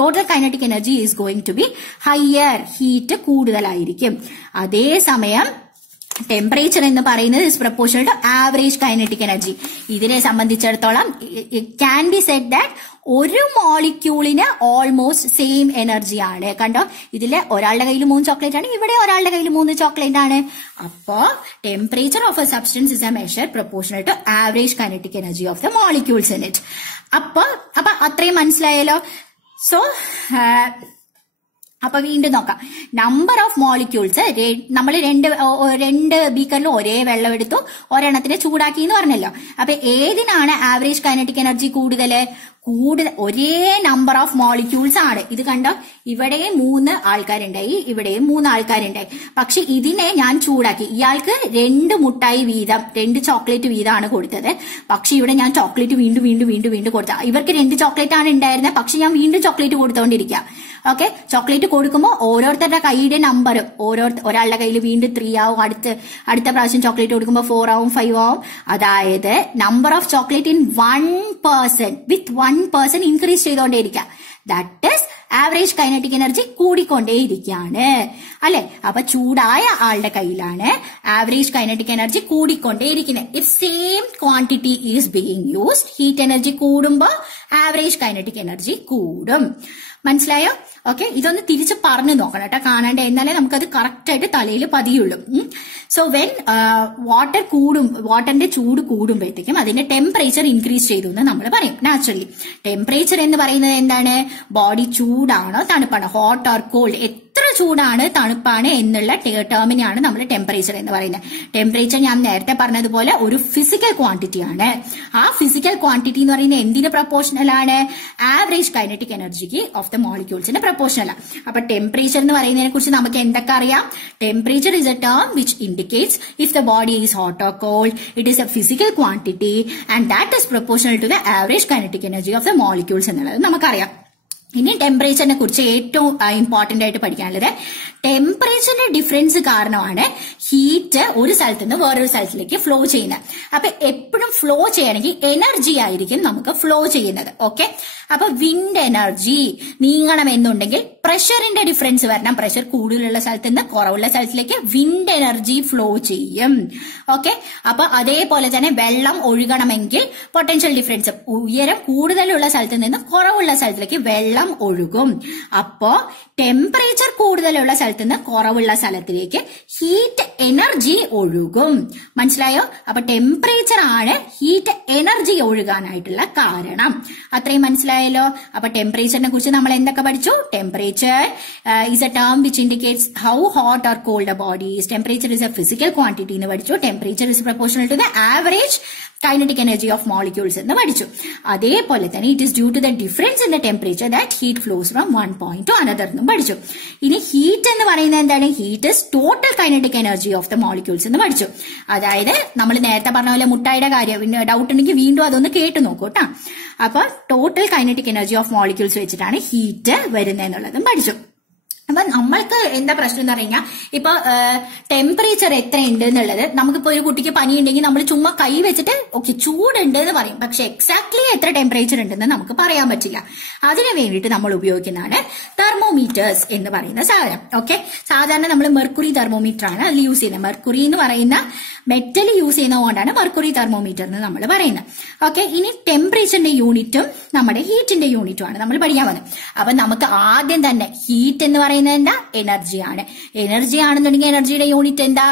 total kinetic energy is going to be higher, heat കൂടുതലായിരിക്കും. അതേസമയം ടെമ്പറേച്ചർ എന്ന് പറയുന്നത് is proportional to average kinetic energy. ഇതിനെ സംബന്ധിച്ചിടത്തോളം ക്യാൻ ബി സെഡ് ദാറ്റ് ഒരു മോളിക്യൂളിന് ഓൾമോസ്റ്റ് സെയിം എനർജി ആണ്. കണ്ടോ, ഇതില് ഒരാളുടെ കയ്യിൽ 3 ചോക്ലേറ്റ് ആണ്, ഇവിടെ ഒരാളുടെ കയ്യിൽ 3 ചോക്ലേറ്റ് ആണ്. അപ്പോ temperature of a substance is a measure proportional to average kinetic energy of the molecules in it. അപ്പൊ അത്രയും മനസ്സിലായല്ലോ. സോ അപ്പൊ വീണ്ടും നോക്കാം. നമ്പർ ഓഫ് മോളിക്യൂൾസ് നമ്മൾ രണ്ട് ബീക്കറിൽ ഒരേ വെള്ളം എടുത്തു, ഒരെണ്ണത്തിനെ ചൂടാക്കി എന്ന് പറഞ്ഞല്ലോ. അപ്പൊ ഏതിനാണ് ആവറേജ് കൈനറ്റിക് എനർജി കൂടുതൽ? ഒരേ നമ്പർ ഓഫ് മോളിക്യൂൾസ് ആണ്. ഇത് കണ്ടോ, ഇവിടെയും 3 ആൾക്കാരുണ്ടായി, ഇവിടെയും 3 ആൾക്കാരുണ്ടായി. പക്ഷെ ഇതിനെ ഞാൻ ചൂടാക്കി. ഇയാൾക്ക് 2 മുട്ടായി വീതം, 2 ചോക്ലേറ്റ് വീതമാണ് കൊടുത്തത്. പക്ഷെ ഇവിടെ ഞാൻ ചോക്ലേറ്റ് വീണ്ടും കൊടുത്ത. ഇവർക്ക് 2 ചോക്ലേറ്റ് ആണ് ഉണ്ടായിരുന്നത്, പക്ഷെ ഞാൻ വീണ്ടും ചോക്ലേറ്റ് കൊടുത്തോണ്ടിരിക്കുക. ഓക്കെ, ചോക്ലേറ്റ് കൊടുക്കുമ്പോൾ ഓരോരുത്തരുടെ കൈയുടെ നമ്പർ, ഒരാളുടെ കയ്യിൽ വീണ്ടും 3 ആവും, അടുത്ത പ്രാവശ്യം ചോക്ലേറ്റ് കൊടുക്കുമ്പോൾ 4 ആവും, 5 ആവും. അതായത് number of chocolate in 1 person with 1 person increase ചെയ്തോണ്ടേയിരിക്കുക. That is average kinetic energy കൂടിക്കൊണ്ടേയിരിക്കുകയാണ് അല്ലെ. അപ്പൊ ചൂടായ ആളുടെ കയ്യിലാണ് ആവറേജ് കൈനറ്റിക് എനർജി കൂടിക്കൊണ്ടേയിരിക്കുന്നത്. If same quantity is being used, heat energy കൂടുമ്പോ ആവറേജ് കൈനറ്റിക് എനർജി കൂടും. മനസ്സിലായോ? ഓക്കെ, ഇതൊന്ന് തിരിച്ച് പറഞ്ഞു നോക്കണം കേട്ടോ, കാണാണ്ട്, എന്നാലേ നമുക്കത് കറക്റ്റ് ആയിട്ട് തലയിൽ പതിയുള്ളൂ. സോ വെൻ വാട്ടറിന്റെ ചൂട് കൂടുമ്പോഴത്തേക്കും അതിന്റെ ടെമ്പറേച്ചർ ഇൻക്രീസ് ചെയ്തു എന്ന് നമ്മൾ പറയും. നാച്ചുറലി ടെമ്പറേച്ചർ എന്ന് പറയുന്നത് എന്താണ്? ബോഡി ചൂടാണോ തണുപ്പാണോ, ഹോട്ട് ഓർ കോൾഡ്, എത്ര ചൂടാണ് തണുപ്പാണ് എന്നുള്ള ടേമിനെയാണ് നമ്മൾ ടെമ്പറേച്ചർ എന്ന് പറയുന്നത്. ടെമ്പറേച്ചർ ഞാൻ നേരത്തെ പറഞ്ഞതുപോലെ ഒരു ഫിസിക്കൽ ക്വാണ്ടിറ്റി ആണ്. ആ ഫിസിക്കൽ ക്വാണ്ടിറ്റി എന്ന് പറയുന്നത് എന്തിന് പ്രൊപ്പോർഷണൽ ആണ്? ആവറേജ് കൈനറ്റിക് എനർജിക്ക് ഓഫ് ദ മോളിക്യൂൾസിന് പ്രൊപ്പോർഷണൽ ആണ്. അപ്പൊ ടെമ്പറേച്ചർ എന്ന് പറയുന്നതിനെ കുറിച്ച് നമുക്ക് എന്തൊക്കെ അറിയാം? Temperature is a term which indicates if the body is hot or cold, it is a physical quantity and that is proportional to the average kinetic energy of the molecules എന്നുള്ളത് നമുക്കറിയാം. ഇനി ടെമ്പറേച്ചറിനെ കുറിച്ച് ഏറ്റവും ഇമ്പോർട്ടന്റ് ആയിട്ട് പഠിക്കാനുള്ളത്, ടെമ്പറേച്ചറിന്റെ difference കാരണമാണ് heat ഒരു സ്ഥലത്ത് നിന്ന് വേറൊരു സ്ഥലത്തിലേക്ക് ഫ്ലോ ചെയ്യുന്നത്. അപ്പൊ എപ്പോഴും ഫ്ലോ ചെയ്യണമെങ്കിൽ എനർജി ആയിരിക്കും നമുക്ക് ഫ്ലോ ചെയ്യുന്നത്. ഓക്കെ, അപ്പൊ വിൻഡ് എനർജി നീങ്ങണം എന്നുണ്ടെങ്കിൽ പ്രഷറിന്റെ ഡിഫറൻസ് വരണം. പ്രഷർ കൂടുതലുള്ള സ്ഥലത്ത് നിന്ന് കുറവുള്ള സ്ഥലത്തിലേക്ക് വിൻഡ് എനർജി ഫ്ലോ ചെയ്യും. ഓക്കെ, അപ്പൊ അതേപോലെ തന്നെ വെള്ളം ഒഴുകണമെങ്കിൽ പൊട്ടൻഷ്യൽ ഡിഫറൻസ്, ഉയരം കൂടുതലുള്ള സ്ഥലത്ത് നിന്ന് കുറവുള്ള സ്ഥലത്തിലേക്ക് വെള്ളം ഒഴുകും. അപ്പോ ടെമ്പറേച്ചർ കൂടുതലുള്ള സ്ഥലത്ത് നിന്ന് കുറവുള്ള സ്ഥലത്തിലേക്ക് ഹീറ്റ് എനർജി ഒഴുകും. മനസ്സിലായോ? അപ്പൊ ടെമ്പറേച്ചർ ആണ് ഹീറ്റ് എനർജി ഒഴുകാനായിട്ടുള്ള കാരണം. അത്രയും മനസ്സിലായല്ലോ. അപ്പൊ ടെമ്പറേച്ചറിനെ കുറിച്ച് നമ്മൾ എന്തൊക്കെ പഠിച്ചു? Temperature is a term which indicates how hot or cold a body is. Temperature is a physical quantity എന്ന് പഠിച്ചു. Temperature is proportional to the average kinetic energy of molecules എന്ന് പഠിച്ചു. അതേപോലെ തന്നെ it is due to the difference in the temperature that heat flows from one point to another എന്നും പഠിച്ചു. ഇനി heat എന്ന് പറയുന്നത് എന്താണ്? Heat is total kinetic energy of the molecules എന്ന് പഠിച്ചു. അതായത് നമ്മൾ നേരത്തെ പറഞ്ഞ പോലെ മുട്ടായിയുടെ കാര്യം ഡൗട്ട് ഉണ്ടെങ്കിൽ വീണ്ടും അതൊന്ന് കേട്ടു നോക്കൂ കേട്ടോ. അപ്പൊ total kinetic energy of molecules വെച്ചിട്ടാണ് ഹീറ്റ് വരുന്നത് എന്നുള്ളതും പഠിച്ചു. അപ്പൊ നമ്മൾക്ക് എന്താ പ്രശ്നം എന്ന് പറഞ്ഞാൽ, ഇപ്പൊ ടെമ്പറേച്ചർ എത്ര ഉണ്ട് എന്നുള്ളത്, നമുക്കിപ്പോ ഒരു കുട്ടിക്ക് പനി ഉണ്ടെങ്കിൽ നമ്മൾ ചുമ്മാ കൈ വെച്ചിട്ട് ഓക്കെ ചൂടുണ്ട് എന്ന് പറയും. പക്ഷെ എക്സാക്ട്ലി എത്ര ടെമ്പറേച്ചർ ഉണ്ടെന്ന് നമുക്ക് പറയാൻ പറ്റില്ല. അതിനു വേണ്ടിയിട്ട് നമ്മൾ ഉപയോഗിക്കുന്നതാണ് തെർമോമീറ്റേഴ്സ് എന്ന് പറയുന്ന സാധനം. ഓക്കെ, സാധാരണ നമ്മൾ മെർക്കുറി തെർമോമീറ്റർ ആണ് അതിൽ യൂസ് ചെയ്യുന്നത്. മെർക്കുറി എന്ന് പറയുന്ന മെറ്റൽ യൂസ് ചെയ്യുന്നതുകൊണ്ടാണ് മെർക്കുറി തെർമോമീറ്റർ എന്ന് നമ്മൾ പറയുന്നത്. ഓക്കെ, ഇനി ടെമ്പറേച്ചറിന്റെ യൂണിറ്റും നമ്മുടെ ഹീറ്റിന്റെ യൂണിറ്റും ആണ് നമ്മൾ പഠിക്കാൻ പോകുന്നത്. അപ്പൊ നമുക്ക് ആദ്യം തന്നെ ഹീറ്റ് എന്ന് പറയുന്നത് എന്താ? എനർജിയാണ്. എനർജി ആണെന്നുണ്ടെങ്കിൽ എനർജിയുടെ യൂണിറ്റ് എന്താ?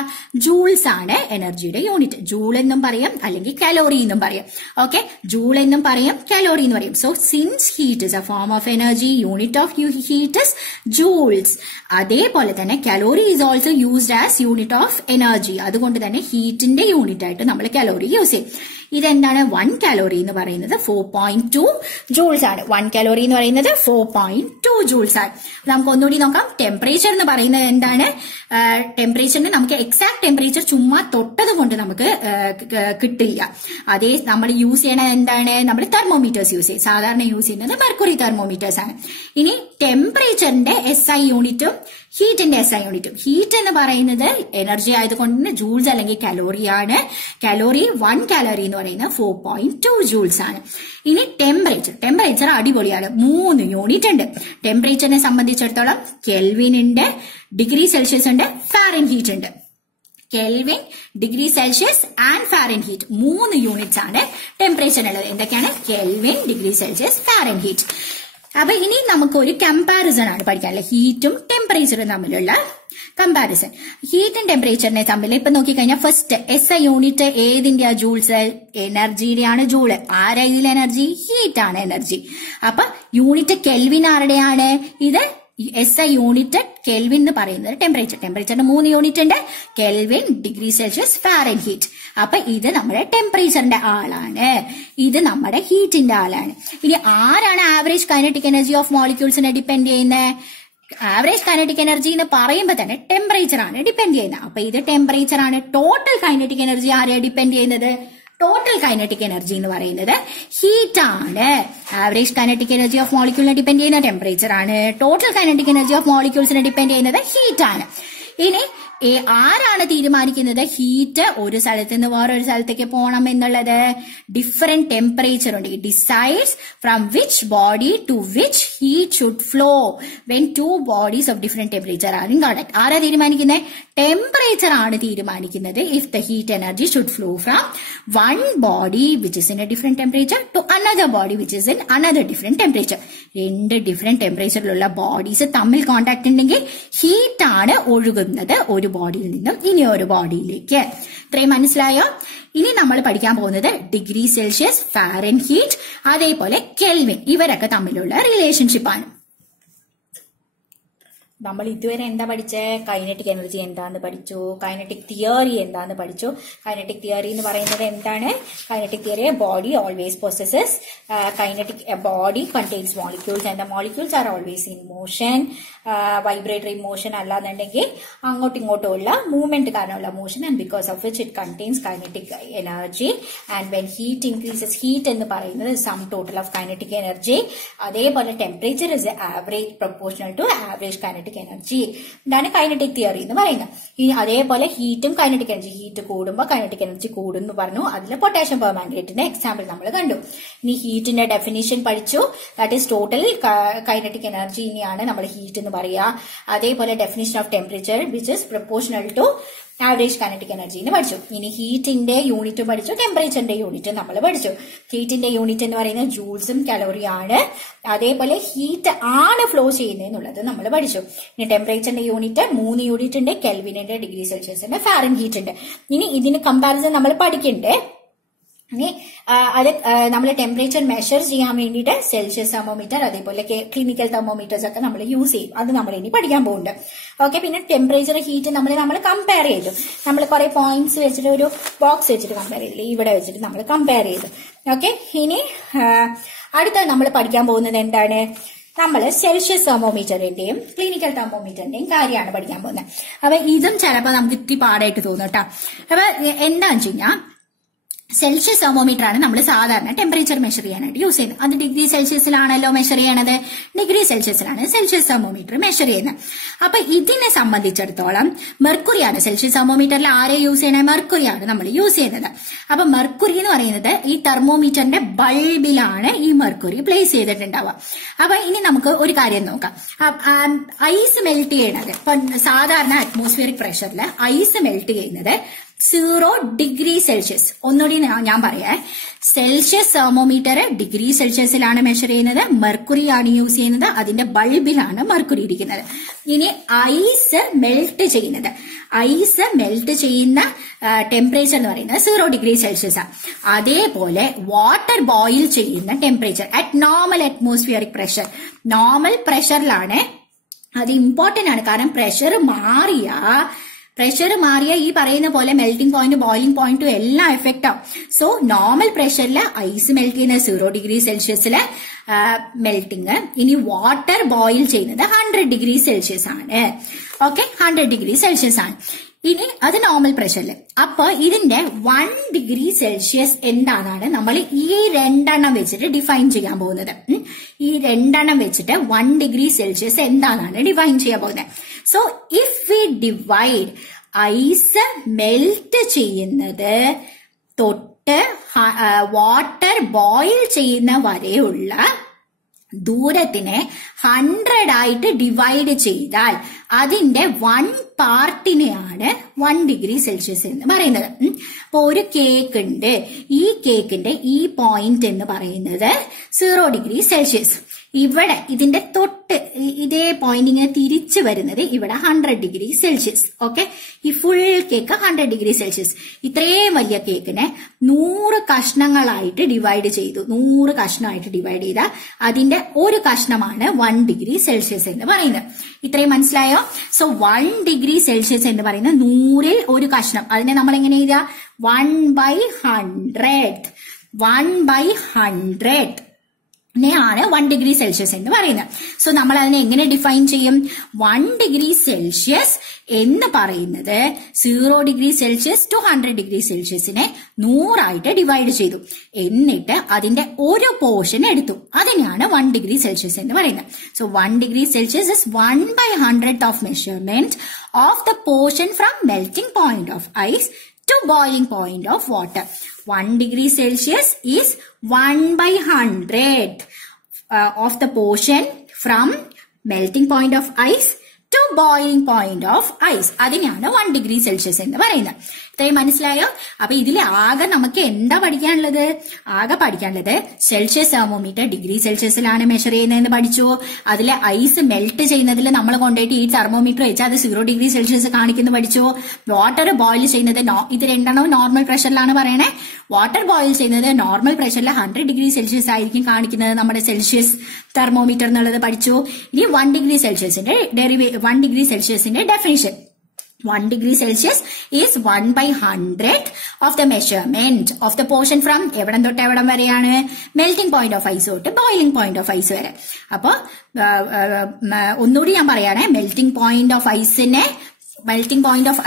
ജൂൾസ് ആണ് എനർജിയുടെ യൂണിറ്റ്. ജൂൾ എന്നും പറയും, അല്ലെങ്കിൽ കലോറി എന്നും പറയും. ഓക്കെ, ജൂൾ എന്നും പറയും, കലോറി എന്ന് പറയും. So since heat is a form of energy, unit of heat is joules. അതേപോലെ തന്നെ calorie is also used as unit of energy. അതുകൊണ്ട് തന്നെ ഹീറ്റിന്റെ യൂണിറ്റ് ആയിട്ട് നമ്മൾ കലോറി യൂസ് ചെയ്യും. ഇതെന്താണ്? 1 കാലോറി എന്ന് പറയുന്നത് 4.2 ജൂൾസ് ആണ്. 1 കാലോറി എന്ന് പറയുന്നത് 4.2 ജൂൾസ് ആണ്. നമുക്ക് ഒന്നുകൂടി നോക്കാം. ടെമ്പറേച്ചർ എന്ന് പറയുന്നത് എന്താണ്? ടെമ്പറേച്ചറിന് നമുക്ക് എക്സാക്ട് ടെമ്പറേച്ചർ ചുമ്മാ തൊട്ടത് കൊണ്ട് നമുക്ക് കിട്ടില്ല. അതേ നമ്മൾ യൂസ് ചെയ്യണത് എന്താണ്? നമ്മൾ തെർമോമീറ്റേഴ്സ് യൂസ് ചെയ്യും. സാധാരണ യൂസ് ചെയ്യുന്നത് മെർക്കുറി തെർമോമീറ്റേഴ്സ് ആണ്. ഇനി ടെമ്പറേച്ചറിന്റെ SI യൂണിറ്റും ഹീറ്റിന്റെ SI യൂണിറ്റും. ഹീറ്റ് എന്ന് പറയുന്നത് എനർജി ആയതുകൊണ്ട് ജൂൾസ് അല്ലെങ്കിൽ കലോറിയാണ്. കലോറി 1 കാലോറി എന്ന് പറയുന്നത് 4.2 ജൂൾസ് ആണ്. ഇനി ടെമ്പറേച്ചർ അടിപൊളിയാണ്. 3 യൂണിറ്റ് ഉണ്ട്. ടെമ്പറേച്ചറിനെ സംബന്ധിച്ചിടത്തോളം കെൽവിൻ ഉണ്ട്, ഡിഗ്രി സെൽഷ്യസ് ഉണ്ട്, ഫാരൻഹീറ്റ് ഉണ്ട്. Kelvin, degree Celsius and Fahrenheit. 3 units ആണ് ടെമ്പറേച്ചർ ഉള്ളത്. എന്തൊക്കെയാണ്? Kelvin, degree Celsius, Fahrenheit. അപ്പൊ ഇനി നമുക്കൊരു കമ്പാരിസൺ ആണ് പഠിക്കാനുള്ളത്, ഹീറ്റും ടെമ്പറേച്ചറും തമ്മിലുള്ള കമ്പാരിസൺ. ഹീറ്റും ടെമ്പറേച്ചറിനെ തമ്മിൽ ഇപ്പൊ നോക്കിക്കഴിഞ്ഞാൽ ഫസ്റ്റ് SI യൂണിറ്റ് ഏതിന്റെയാ? ജൂൾസ്, എനർജിയുടെ ആണ് ജൂള്. ആരാ ഇതിൽ എനർജി? ഹീറ്റ് ആണ് എനർജി. അപ്പൊ യൂണിറ്റ് കെൽവിൻ ആരുടെയാണ്? ഇത് SI യൂണിറ്റ് കെൽവിൻ എന്ന് പറയുന്നത് ടെമ്പറേച്ചറിന്റെ 3 യൂണിറ്റ് ഉണ്ട്, കെൽവിൻ, ഡിഗ്രി സെൽഷ്യസ്, ഫാരൻഹീറ്റ്. അപ്പൊ ഇത് നമ്മുടെ ടെമ്പറേച്ചറിന്റെ ആളാണ്, ഇത് നമ്മുടെ ഹീറ്റിന്റെ ആളാണ്. ഇനി ആരാണ് ആവറേജ് കൈനറ്റിക് എനർജി ഓഫ് മോളിക്യൂൾസിനെ ഡിപ്പെൻഡ് ചെയ്യുന്നത്? ആവറേജ് കൈനറ്റിക് എനർജി എന്ന് പറയുമ്പോൾ തന്നെ ടെമ്പറേച്ചർ ആണ് ഡിപ്പെൻഡ് ചെയ്യുന്നത്. അപ്പൊ ഇത് ടെമ്പറേച്ചർ ആണ്. ടോട്ടൽ കൈനറ്റിക് എനർജി ആരെയാണ് ഡിപ്പെൻഡ് ചെയ്യുന്നത്? ടോട്ടൽ കൈനറ്റിക് എനർജി എന്ന് പറയുന്നത് ഹീറ്റ് ആണ്. ആവറേജ് കൈനറ്റിക് എനർജി ഓഫ് മോളിക്യൂളിനെ ഡിപ്പെൻഡ് ചെയ്യുന്ന ടെമ്പറേച്ചർ ആണ്. ടോട്ടൽ കൈനറ്റിക് എനർജി ഓഫ് മോളിക്യൂൾസിനെ ഡിപ്പെൻഡ് ചെയ്യുന്നത് ഹീറ്റ് ആണ്. ഇനി ആരാണ് തീരുമാനിക്കുന്നത് ഹീറ്റ് ഒരു സ്ഥലത്ത് നിന്ന് വേറൊരു സ്ഥലത്തേക്ക് പോകണം എന്നുള്ളത്? ഡിഫറെന്റ് ടെമ്പറേച്ചർ ഉണ്ട്. Decides from which body to which heat should flow when 2 bodies of different temperature are in contact. ആരാ തീരുമാനിക്കുന്നത്? ടെമ്പറേച്ചർ ആണ് തീരുമാനിക്കുന്നത്. If the heat energy should flow from one body which is in a different temperature to another body which is in another different temperature. 2 different ടെമ്പറേച്ചറിലുള്ള bodies തമ്മിൽ contact ഉണ്ടെങ്കിൽ heat ആണ് ഒഴുകുന്നത് ഒരു ബോഡിയിൽ നിന്നും ഇനി ഒരു ബോഡിയിലേക്ക്. ഇത്രയും മനസ്സിലായോ? ഇനി നമ്മൾ പഠിക്കാൻ പോകുന്നത് ഡിഗ്രി സെൽഷ്യസ്, ഫാരൻഹീറ്റ്, അതേപോലെ കെൽവിൻ, ഇവരൊക്കെ തമ്മിലുള്ള റിലേഷൻഷിപ്പ് ആണ്. നമ്മൾ ഇതുവരെ എന്താ പഠിച്ചേ? കൈനറ്റിക് എനർജി എന്താന്ന് പഠിച്ചു, കൈനറ്റിക് തിയറി എന്താന്ന് പഠിച്ചു. കൈനറ്റിക് തിയറി എന്ന് പറയുന്നത് എന്താണ്? Kinetic theory, body always possesses kinetic, body contains molecules and the molecules are always in motion. Vibratory motion അല്ലാന്നുണ്ടെങ്കിൽ അങ്ങോട്ടും ഇങ്ങോട്ടും ഉള്ള മൂവ്മെന്റ് കാരണമുള്ള motion, and because of which it contains kinetic energy. And when heat increases, heat എന്ന് പറയുന്നത് sum total of kinetic energy. അതേപോലെ temperature is average proportional to average kinetic energy. ഇതാണ് kinetic theory എന്ന് പറയുന്നത്. ഇനി അതേപോലെ ഹീറ്റും കൈനറ്റിക് എനർജി, ഹീറ്റ് കൂടുമ്പോൾ കൈനറ്റിക് എനർജി കൂടുന്നു പറഞ്ഞു. അതിൽ പൊട്ടാഷ്യം പെർമാംഗനേറ്റിന്റെ എക്സാമ്പിൾ നമ്മൾ കണ്ടു. ഇനി ഹീറ്റിന്റെ ഡെഫിനിഷൻ പഠിച്ചു. That is total kinetic energy. ഇനിയാണ് നമ്മൾ ഹീറ്റ് എന്ന് പറയുക. അതേപോലെ definition of temperature which is proportional to average kinetic energy എന്ന് പഠിച്ചു. ഇനി ഹീറ്റിന്റെ യൂണിറ്റ് പഠിച്ചു, ടെമ്പറേച്ചറിന്റെ യൂണിറ്റ് നമ്മൾ പഠിച്ചു. ഹീറ്റിന്റെ യൂണിറ്റ് എന്ന് പറയുന്നത് ജൂൾസും കലോറിയാണ്. അതേപോലെ ഹീറ്റ് ആണ് ഫ്ലോ ചെയ്യുന്നതെന്നുള്ളത് നമ്മൾ പഠിച്ചു. ഇനി ടെമ്പറേച്ചറിന്റെ യൂണിറ്റ് 3 യൂണിറ്റ് ഉണ്ട്, കെൽവിനുണ്ട്, ഡിഗ്രി സെൽഷ്യസിന്റെ, ഫാരൻഹീറ്റ് ഉണ്ട്. ഇനി ഇതിന് കമ്പാരിസൺ നമ്മൾ പഠിക്കണ്ടേ? ഇനി അത് നമ്മൾ ടെമ്പറേച്ചർ മെഷർ ചെയ്യാൻ വേണ്ടിയിട്ട് സെൽഷ്യസ് തെർമോമീറ്റർ, അതേപോലെ ക്ലിനിക്കൽ തെർമോമീറ്റേഴ്സ് ഒക്കെ നമ്മൾ യൂസ് ചെയ്യും. അത് നമ്മൾ ഇനി പഠിക്കാൻ പോകുന്നുണ്ട്. ഓക്കെ. പിന്നെ ടെമ്പറേച്ചർ, ഹീറ്റ് നമ്മൾ കമ്പയർ ചെയ്തു. നമ്മൾ കുറെ പോയിന്റ്സ് വെച്ചിട്ട് ഒരു ബോക്സ് വെച്ചിട്ട് കമ്പയർ ചെയ്തില്ല, ഇവിടെ വെച്ചിട്ട് നമ്മൾ കമ്പയർ ചെയ്തു. ഓക്കെ. ഇനി അടുത്ത നമ്മൾ പഠിക്കാൻ പോകുന്നത് എന്താണ്? നമ്മൾ സെൽഷ്യസ് തെർമോമീറ്ററിന്റെയും ക്ലിനിക്കൽ തെർമോമീറ്ററിന്റെയും കാര്യമാണ് പഠിക്കാൻ പോകുന്നത്. അപ്പൊ ഇതും ചിലപ്പോൾ നമുക്ക് ഇത്തിരി പാടായിട്ട് തോന്നും കേട്ടോ. അപ്പൊ എന്താണെന്ന് വെച്ച് കഴിഞ്ഞാൽ സെൽഷ്യസ് തെർമോമീറ്റർ ആണ് നമ്മൾ സാധാരണ ടെമ്പറേച്ചർ മെഷർ ചെയ്യാനായിട്ട് യൂസ് ചെയ്യുന്നത്. അത് ഡിഗ്രി സെൽഷ്യസിലാണല്ലോ മെഷർ ചെയ്യണത്. ഡിഗ്രി സെൽഷ്യസിലാണ് സെൽഷ്യസ് തെർമോമീറ്റർ മെഷർ ചെയ്യുന്നത്. അപ്പൊ ഇതിനെ സംബന്ധിച്ചിടത്തോളം മെർക്കുറിയാണ് സെൽഷ്യസ് തെർമോമീറ്ററിൽ ആരെ യൂസ് ചെയ്യണേ? മെർക്കുറിയാണ് നമ്മൾ യൂസ് ചെയ്യുന്നത്. അപ്പൊ മെർക്കുറി എന്ന് പറയുന്നത് ഈ തെർമോമീറ്ററിന്റെ ബൾബിലാണ് ഈ മെർക്കുറി പ്ലേസ് ചെയ്തിട്ടുണ്ടാവുക. അപ്പൊ ഇനി നമുക്ക് ഒരു കാര്യം നോക്കാം. ഐസ് മെൽറ്റ് ചെയ്യണത് ഇപ്പൊ സാധാരണ അറ്റ്മോസ്ഫിയറിക് പ്രഷറിൽ ഐസ് മെൽറ്റ് ചെയ്യുന്നത് 0 ഡിഗ്രി സെൽഷ്യസ്. ഒന്നുകൂടി ഞാൻ പറയാം. സെൽഷ്യസ് തെർമോമീറ്റർ ഡിഗ്രി സെൽഷ്യസിലാണ് മെഷർ ചെയ്യുന്നത്. മെർക്കുറിയാണ് യൂസ് ചെയ്യുന്നത്. അതിന്റെ ബൾബിലാണ് മെർക്കുറി ഇരിക്കുന്നത്. ഇനി ഐസ് മെൽറ്റ് ചെയ്യുന്ന ടെമ്പറേച്ചർ എന്ന് പറയുന്നത് 0 ഡിഗ്രി സെൽഷ്യസ് ആണ്. അതേപോലെ വാട്ടർ ബോയിൽ ചെയ്യുന്ന temperature at normal atmospheric pressure, normal പ്രഷറിലാണ്. അത് ഇമ്പോർട്ടന്റ് ആണ്. കാരണം പ്രഷർ മാറിയ ഈ പറയുന്ന പോലെ മെൽറ്റിംഗ് പോയിന്റ്, ബോയിലിംഗ് പോയിന്റും എല്ലാം എഫക്റ്റ് ആവും. സോ നോർമൽ പ്രഷറിൽ ഐസ് മെൽറ്റ് ചെയ്യുന്നത് 0 ഡിഗ്രി സെൽഷ്യസില് മെൽറ്റിംഗ്. ഇനി വാട്ടർ ബോയിൽ ചെയ്യുന്നത് 100 ഡിഗ്രി സെൽഷ്യസ് ആണ്. ഓക്കെ, 100 ഡിഗ്രി സെൽഷ്യസ് ആണ്. ഇനി അത് നോർമൽ പ്രഷറിൽ. അപ്പൊ ഇതിന്റെ 1 ഡിഗ്രി സെൽഷ്യസ് എന്താണെന്നാണ് നമ്മൾ ഈ 2 വെച്ചിട്ട് ഡിഫൈൻ ചെയ്യാൻ പോകുന്നത്. ഈ 2 വെച്ചിട്ട് 1 ഡിഗ്രി സെൽഷ്യസ് എന്താണെന്നാണ് ഡിഫൈൻ ചെയ്യാൻ പോകുന്നത്. So if we divide ice melt ചെയ്യുന്നത് തൊട്ട് വാട്ടർ ബോയിൽ ചെയ്യുന്ന വരെയുള്ള ദൂരത്തിനെ 100 ആയിട്ട് ഡിവൈഡ് ചെയ്താൽ അതിന്റെ 1 പാർട്ടിനെയാണ് 1 ഡിഗ്രി സെൽഷ്യസ് എന്ന് പറയുന്നത്. അപ്പൊ ഒരു കേക്ക് ഉണ്ട്, ഈ കേക്കിന്റെ ഈ പോയിന്റ് എന്ന് പറയുന്നത് 0 ഡിഗ്രി സെൽഷ്യസ്. ഇവിടെ ഇതിന്റെ തൊട്ട് ഇതേ പോയിന്റ് ഇങ്ങനെ തിരിച്ചു വരുന്നത് ഇവിടെ 100 ഡിഗ്രി സെൽഷ്യസ്. ഓക്കെ, ഈ ഫുൾ കേക്ക് 100 ഡിഗ്രി സെൽഷ്യസ്. ഇത്രയും വലിയ കേക്കിനെ 100 കഷ്ണങ്ങളായിട്ട് ഡിവൈഡ് ചെയ്തു. 100 കഷ്ണമായിട്ട് ഡിവൈഡ് ചെയ്ത അതിന്റെ ഒരു കഷ്ണമാണ് 1 ഡിഗ്രി സെൽഷ്യസ് എന്ന് പറയുന്നത്. ഇത്രയും മനസ്സിലായോ? സോ 1 ഡിഗ്രി സെൽഷ്യസ് എന്ന് പറയുന്നത് 100ൽ ഒരു കഷ്ണം. അതിനെ നമ്മൾ എങ്ങനെ എഴുതുക? 1/100. 1/100 ാണ് 1 ഡിഗ്രി സെൽഷ്യസ് എന്ന് പറയുന്നത്. സോ നമ്മൾ അതിനെ എങ്ങനെ ഡിഫൈൻ ചെയ്യും? 1 ഡിഗ്രി സെൽഷ്യസ് എന്ന് പറയുന്നത് 0 ഡിഗ്രി സെൽഷ്യസ് ടു 100 ഡിഗ്രി സെൽഷ്യസിനെ 100 ഡിവൈഡ് ചെയ്തു. എന്നിട്ട് അതിന്റെ ഒരു പോർഷൻ എടുത്തു. അതിനെയാണ് 1 ഡിഗ്രി സെൽഷ്യസ് എന്ന് പറയുന്നത്. So 1 degree Celsius is 1/100 of measurement of the portion from melting point of ice to boiling point of water. 1 degree Celsius is 1/100 of the portion from melting point of ice to boiling point of ice. അതിനെയാണ് 1 degree Celsius എന്ന് പറയുന്നത്. ഇത്രയും മനസ്സിലായോ? അപ്പൊ ഇതിൽ ആകെ നമുക്ക് എന്താ പഠിക്കാനുള്ളത്? ആകെ പഠിക്കാനുള്ളത് സെൽഷ്യസ് തെർമോമീറ്റർ ഡിഗ്രി സെൽഷ്യസിലാണ് മെഷർ ചെയ്യുന്നതെന്ന് പഠിച്ചു. അതിലെ ഐസ് മെൽറ്റ് ചെയ്യുന്നതിൽ നമ്മൾ കൊണ്ടുപോയിട്ട് ഈ തെർമോമീറ്റർ വെച്ചാൽ അത് 0 ഡിഗ്രി സെൽഷ്യസ് കാണിക്കുന്നു പഠിച്ചു. വാട്ടർ ബോയിൽ ചെയ്യുന്നത് ഇത് രണ്ടെണ്ണവും നോർമൽ പ്രഷറിലാണ് പറയണേ. വാട്ടർ ബോയിൽ ചെയ്യുന്നത് നോർമൽ പ്രഷറിൽ 100 ഡിഗ്രി സെൽഷ്യസ് ആയിരിക്കും കാണിക്കുന്നത് നമ്മുടെ സെൽഷ്യസ് തെർമോമീറ്റർ എന്നുള്ളത് പഠിച്ചു. ഇനി 1 ഡിഗ്രി സെൽഷ്യസിന്റെ 1 ഡിഗ്രി സെൽഷ്യസിന്റെ definition. 1 degree Celsius is 1/100 of the measurement of the portion from എവിടം തൊട്ട് എവിടം വരെയാണ്? മെൽറ്റിംഗ് പോയിന്റ് ഓഫ് ഐസ് തൊട്ട് ബോയിലിംഗ് പോയിന്റ് ഓഫ് ഐസ് വരെ. അപ്പൊ ഒന്നുകൂടി ഞാൻ പറയാണ്, മെൽറ്റിംഗ് പോയിന്റ് ഓഫ്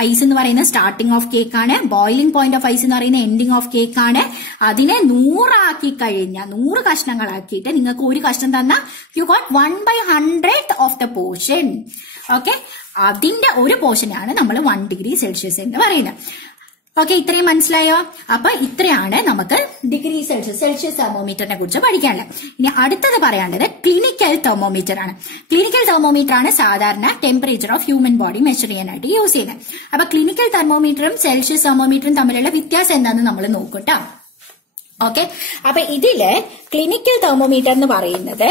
ഐസ് എന്ന് പറയുന്നത് സ്റ്റാർട്ടിംഗ് ഓഫ് കേക്ക് ആണ്. ബോയിലിംഗ് പോയിന്റ് ഓഫ് ഐസ് എന്ന് പറയുന്നത് എൻഡിങ് ഓഫ് കേക്ക് ആണ്. അതിനെ 100 ആക്കി കഴിഞ്ഞാൽ 100 കഷ്ണങ്ങളാക്കിയിട്ട് നിങ്ങൾക്ക് ഒരു കഷ്ണം തന്ന you got 1/100 of the portion. Okay, അതിന്റെ ഒരു പോർഷനാണ് നമ്മൾ 1 ഡിഗ്രി സെൽഷ്യസ് എന്ന് പറയുന്നത്. ഓക്കെ, ഇത്രയും മനസ്സിലായോ? അപ്പൊ ഇത്രയാണ് നമുക്ക് ഡിഗ്രി സെൽഷ്യസ് തെർമോമീറ്ററിനെ കുറിച്ച് പഠിക്കാനുള്ളത്. ഇനി അടുത്തത് പറയാനുള്ളത് ക്ലിനിക്കൽ തെർമോമീറ്റർ ആണ്. ക്ലിനിക്കൽ തെർമോമീറ്റർ ആണ് സാധാരണ temperature of human body measure ചെയ്യാനായിട്ട് യൂസ് ചെയ്യുന്നത്. അപ്പൊ ക്ലിനിക്കൽ തെർമോമീറ്ററും സെൽഷ്യസ് തെർമോമീറ്ററും തമ്മിലുള്ള വ്യത്യാസം എന്താണെന്ന് നമ്മൾ നോക്കട്ടോ. ഓക്കെ, അപ്പൊ ഇതില് ക്ലിനിക്കൽ തെർമോമീറ്റർ എന്ന് പറയുന്നത്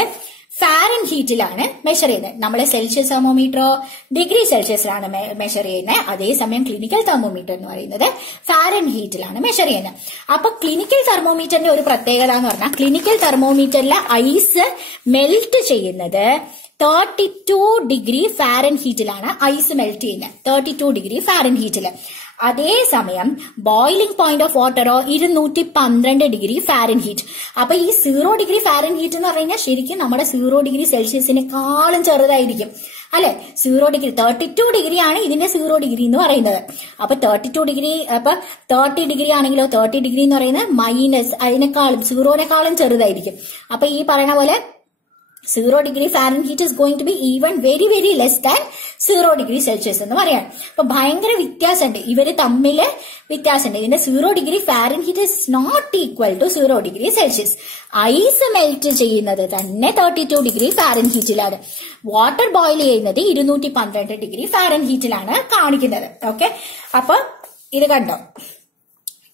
ഫാരൻഹീറ്റിലാണ് മെഷർ ചെയ്യുന്നത്. നമ്മളെ സെൽഷ്യസ് തെർമോമീറ്ററോ ഡിഗ്രി സെൽഷ്യസിലാണ് മെഷർ ചെയ്യുന്നത്. അതേസമയം ക്ലിനിക്കൽ തെർമോമീറ്റർ എന്ന് പറയുന്നത് ഫാരൻഹീറ്റിലാണ് മെഷർ ചെയ്യുന്നത്. അപ്പൊ ക്ലിനിക്കൽ തെർമോമീറ്ററിന്റെ ഒരു പ്രത്യേകത എന്ന് പറഞ്ഞാൽ ക്ലിനിക്കൽ തെർമോമീറ്ററിലെ ഐസ് മെൽറ്റ് ചെയ്യുന്നത് 32 ഡിഗ്രി ഫാരൻഹീറ്റിലാണ് ഐസ് മെൽറ്റ് ചെയ്യുന്നത്. 32 ഡിഗ്രി ഫാരൻഹീറ്റില്. അതേസമയം ബോയിലിംഗ് പോയിന്റ് ഓഫ് വാട്ടറോ 212 ഡിഗ്രി ഫാരൻഹീറ്റ്. അപ്പൊ ഈ 0 ഡിഗ്രി ഫാരൻഹീറ്റ് എന്ന് പറഞ്ഞാൽ ശരിക്കും നമ്മുടെ 0 ഡിഗ്രി സെൽഷ്യസിനെക്കാളും ചെറുതായിരിക്കും അല്ലെ. 0 ഡിഗ്രി 32 ഡിഗ്രി ആണ് ഇതിന്റെ 0 ഡിഗ്രി എന്ന് പറയുന്നത്. അപ്പൊ 32 ഡിഗ്രി അപ്പൊ 30 ഡിഗ്രി ആണെങ്കിലോ 30 ഡിഗ്രി എന്ന് പറയുന്നത് മൈനസ് അതിനേക്കാളും 0-നേക്കാളും ചെറുതായിരിക്കും. അപ്പൊ ഈ പറയുന്ന പോലെ 0 degree Fahrenheit is going to be even very very less than 0 degree Celsius എന്ന് പറയാം. അപ്പൊ ഭയങ്കര വ്യത്യാസമുണ്ട്, ഇവര് തമ്മില് വ്യത്യാസമുണ്ട്. ഇതിന്റെ 0 degree Fahrenheit is not equal to 0 degree Celsius. Ice melt ചെയ്യുന്നത് തന്നെ 32 ഡിഗ്രി ഫാരൻഹീറ്റിലാണ്. വാട്ടർ ബോയിൽ ചെയ്യുന്നത് 212 ഡിഗ്രി ഫാരൻഹീറ്റിലാണ് കാണിക്കുന്നത്. ഓക്കെ, അപ്പൊ ഇത് കണ്ടോ,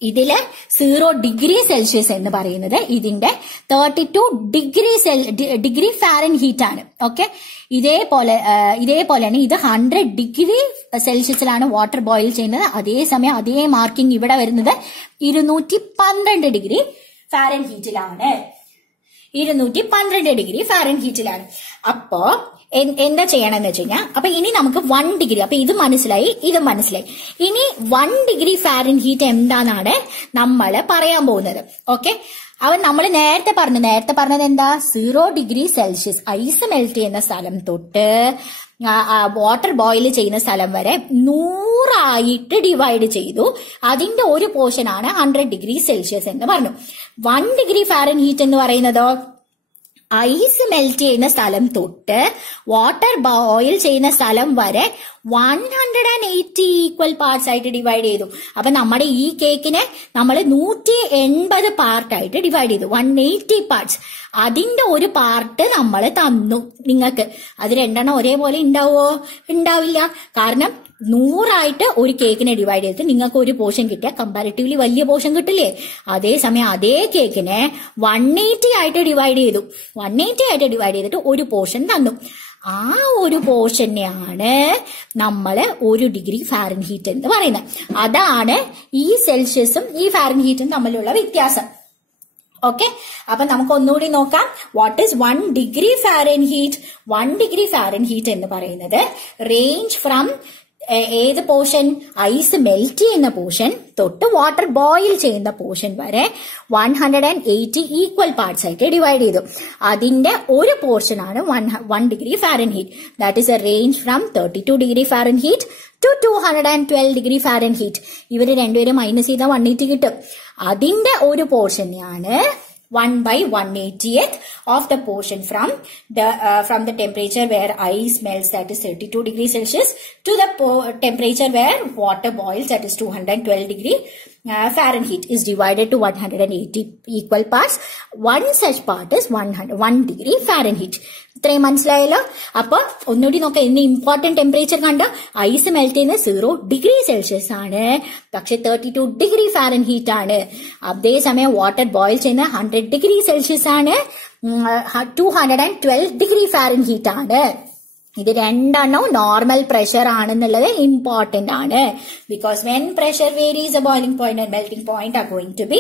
ഇതില് 0 ഡിഗ്രി സെൽഷ്യസ് എന്ന് പറയുന്നത് ഇതിന്റെ 32 ഡിഗ്രി ഫാരൻഹീറ്റ് ആണ്. ഓക്കെ, ഇതേപോലെയാണ് ഇത് 100 ഡിഗ്രി സെൽഷ്യസിലാണ് വാട്ടർ ബോയിൽ ചെയ്യുന്നത്. അതേസമയം അതേ മാർക്കിംഗ് ഇവിടെ വരുന്നത് 212 ഡിഗ്രി ഫാരൻഹീറ്റിലാണ്. 212 ഡിഗ്രി ഫാരൻഹീറ്റിലാണ്. അപ്പോ എന്താ ചെയ്യണമെന്ന് വെച്ച് കഴിഞ്ഞാൽ, അപ്പൊ ഇനി നമുക്ക് 1 ഡിഗ്രി, അപ്പൊ ഇത് മനസ്സിലായി, ഇത് മനസ്സിലായി. ഇനി 1 ഡിഗ്രി ഫാരൻഹീറ്റ് എന്താണെന്നാണ് നമ്മൾ പറയാൻ പോകുന്നത്. ഓക്കെ, അവൻ നമ്മൾ നേരത്തെ പറഞ്ഞത് എന്താ? 0 ഡിഗ്രി സെൽഷ്യസ് ഐസ് മെൽറ്റ് ചെയ്യുന്ന സ്ഥലം തൊട്ട് വാട്ടർ ബോയിൽ ചെയ്യുന്ന സ്ഥലം വരെ 100 ആയിട്ട് ഡിവൈഡ് ചെയ്തു. അതിന്റെ ഒരു പോർഷൻ ആണ് 100 ഡിഗ്രി സെൽഷ്യസ് എന്ന് പറഞ്ഞു. 1 ഡിഗ്രി ഫാരൻഹീറ്റ് എന്ന് പറയുന്നതോ ഐസ് മെൽറ്റ് ചെയ്യുന്ന സ്ഥലം തൊട്ട് വാട്ടർ ബോയിൽ ചെയ്യുന്ന സ്ഥലം വരെ 180 ഈക്വൽ പാർട്സ് ആയിട്ട് ഡിവൈഡ് ചെയ്തു. അപ്പൊ നമ്മുടെ ഈ കേക്കിനെ നമ്മൾ 180 പാർട്ടായിട്ട് ഡിവൈഡ് ചെയ്തു. 180 പാർട്സ്. അതിന്റെ ഒരു പാർട്ട് നമ്മൾ തന്നു നിങ്ങൾക്ക്. അത് രണ്ടെണ്ണം ഒരേപോലെ ഉണ്ടാവോ? ഉണ്ടാവില്ല. കാരണം 100 ഒരു കേക്കിനെ ഡിവൈഡ് ചെയ്തിട്ട് നിങ്ങൾക്ക് ഒരു പോർഷൻ കിട്ടിയാൽ കമ്പാരിറ്റീവ്ലി വലിയ പോർഷൻ കിട്ടില്ലേ? അതേസമയം അതേ കേക്കിനെ 180 ആയിട്ട് ഡിവൈഡ് ചെയ്തു. 180 ആയിട്ട് ഡിവൈഡ് ചെയ്തിട്ട് ഒരു പോർഷൻ തന്നു. ആ ഒരു പോർഷനെയാണ് നമ്മള് 1 ഡിഗ്രി ഫാരൻഹീറ്റ് എന്ന് പറയുന്നത്. അതാണ് ഈ സെൽഷ്യസും ഈ ഫാരൻഹീറ്റും തമ്മിലുള്ള വ്യത്യാസം. ഓക്കെ, അപ്പൊ നമുക്ക് ഒന്നുകൂടി നോക്കാം. What is 1 degree Fahrenheit? 1 degree Fahrenheit എന്ന് പറയുന്നത് റേഞ്ച് ഫ്രം ഏത് പോർഷൻ? ഐസ് മെൽറ്റ് ചെയ്യുന്ന പോർഷൻ തൊട്ട് വാട്ടർ ബോയിൽ ചെയ്യുന്ന പോർഷൻ വരെ 180 ഈക്വൽ പാർട്സ് ആയിട്ട് ഡിവൈഡ് ചെയ്തു. അതിന്റെ ഒരു പോർഷൻ ആണ് 1 degree Fahrenheit. That is a range from 32 degree Fahrenheit to 212 degree Fahrenheit. ഇവര് രണ്ടുപേരും മൈനസ് ചെയ്താൽ 180 കിട്ടും. അതിന്റെ ഒരു പോർഷനെയാണ് 1/180th of the portion from the temperature where ice melts, that is 32 degrees Celsius, to the temperature where water boils, that is 212 degree Fahrenheit, is divided to 180 equal parts. One such part is 1 degree Fahrenheit. ഇത്രയും മനസ്സിലായല്ലോ. അപ്പൊ ഒന്നുകൂടി നോക്കാം. ഇന്ന് important temperature കണ്ട ice melt ചെയ്യുന്ന 0 degree Celsius ആണ്, പക്ഷെ 32 ഡിഗ്രി ഫാരൻഹീറ്റ് ആണ്. അതേസമയം വാട്ടർ ബോയിൽ ചെയ്യുന്ന 100 ഡിഗ്രി സെൽഷ്യസ് ആണ്, 212 ഡിഗ്രി ഫാരൻഹീറ്റ് ആണ്. ഇത് രണ്ടെണ്ണം നോർമൽ പ്രഷർ ആണെന്നുള്ളത് ഇമ്പോർട്ടന്റ് ആണ്. Because when pressure varies a boiling point and melting point are going to be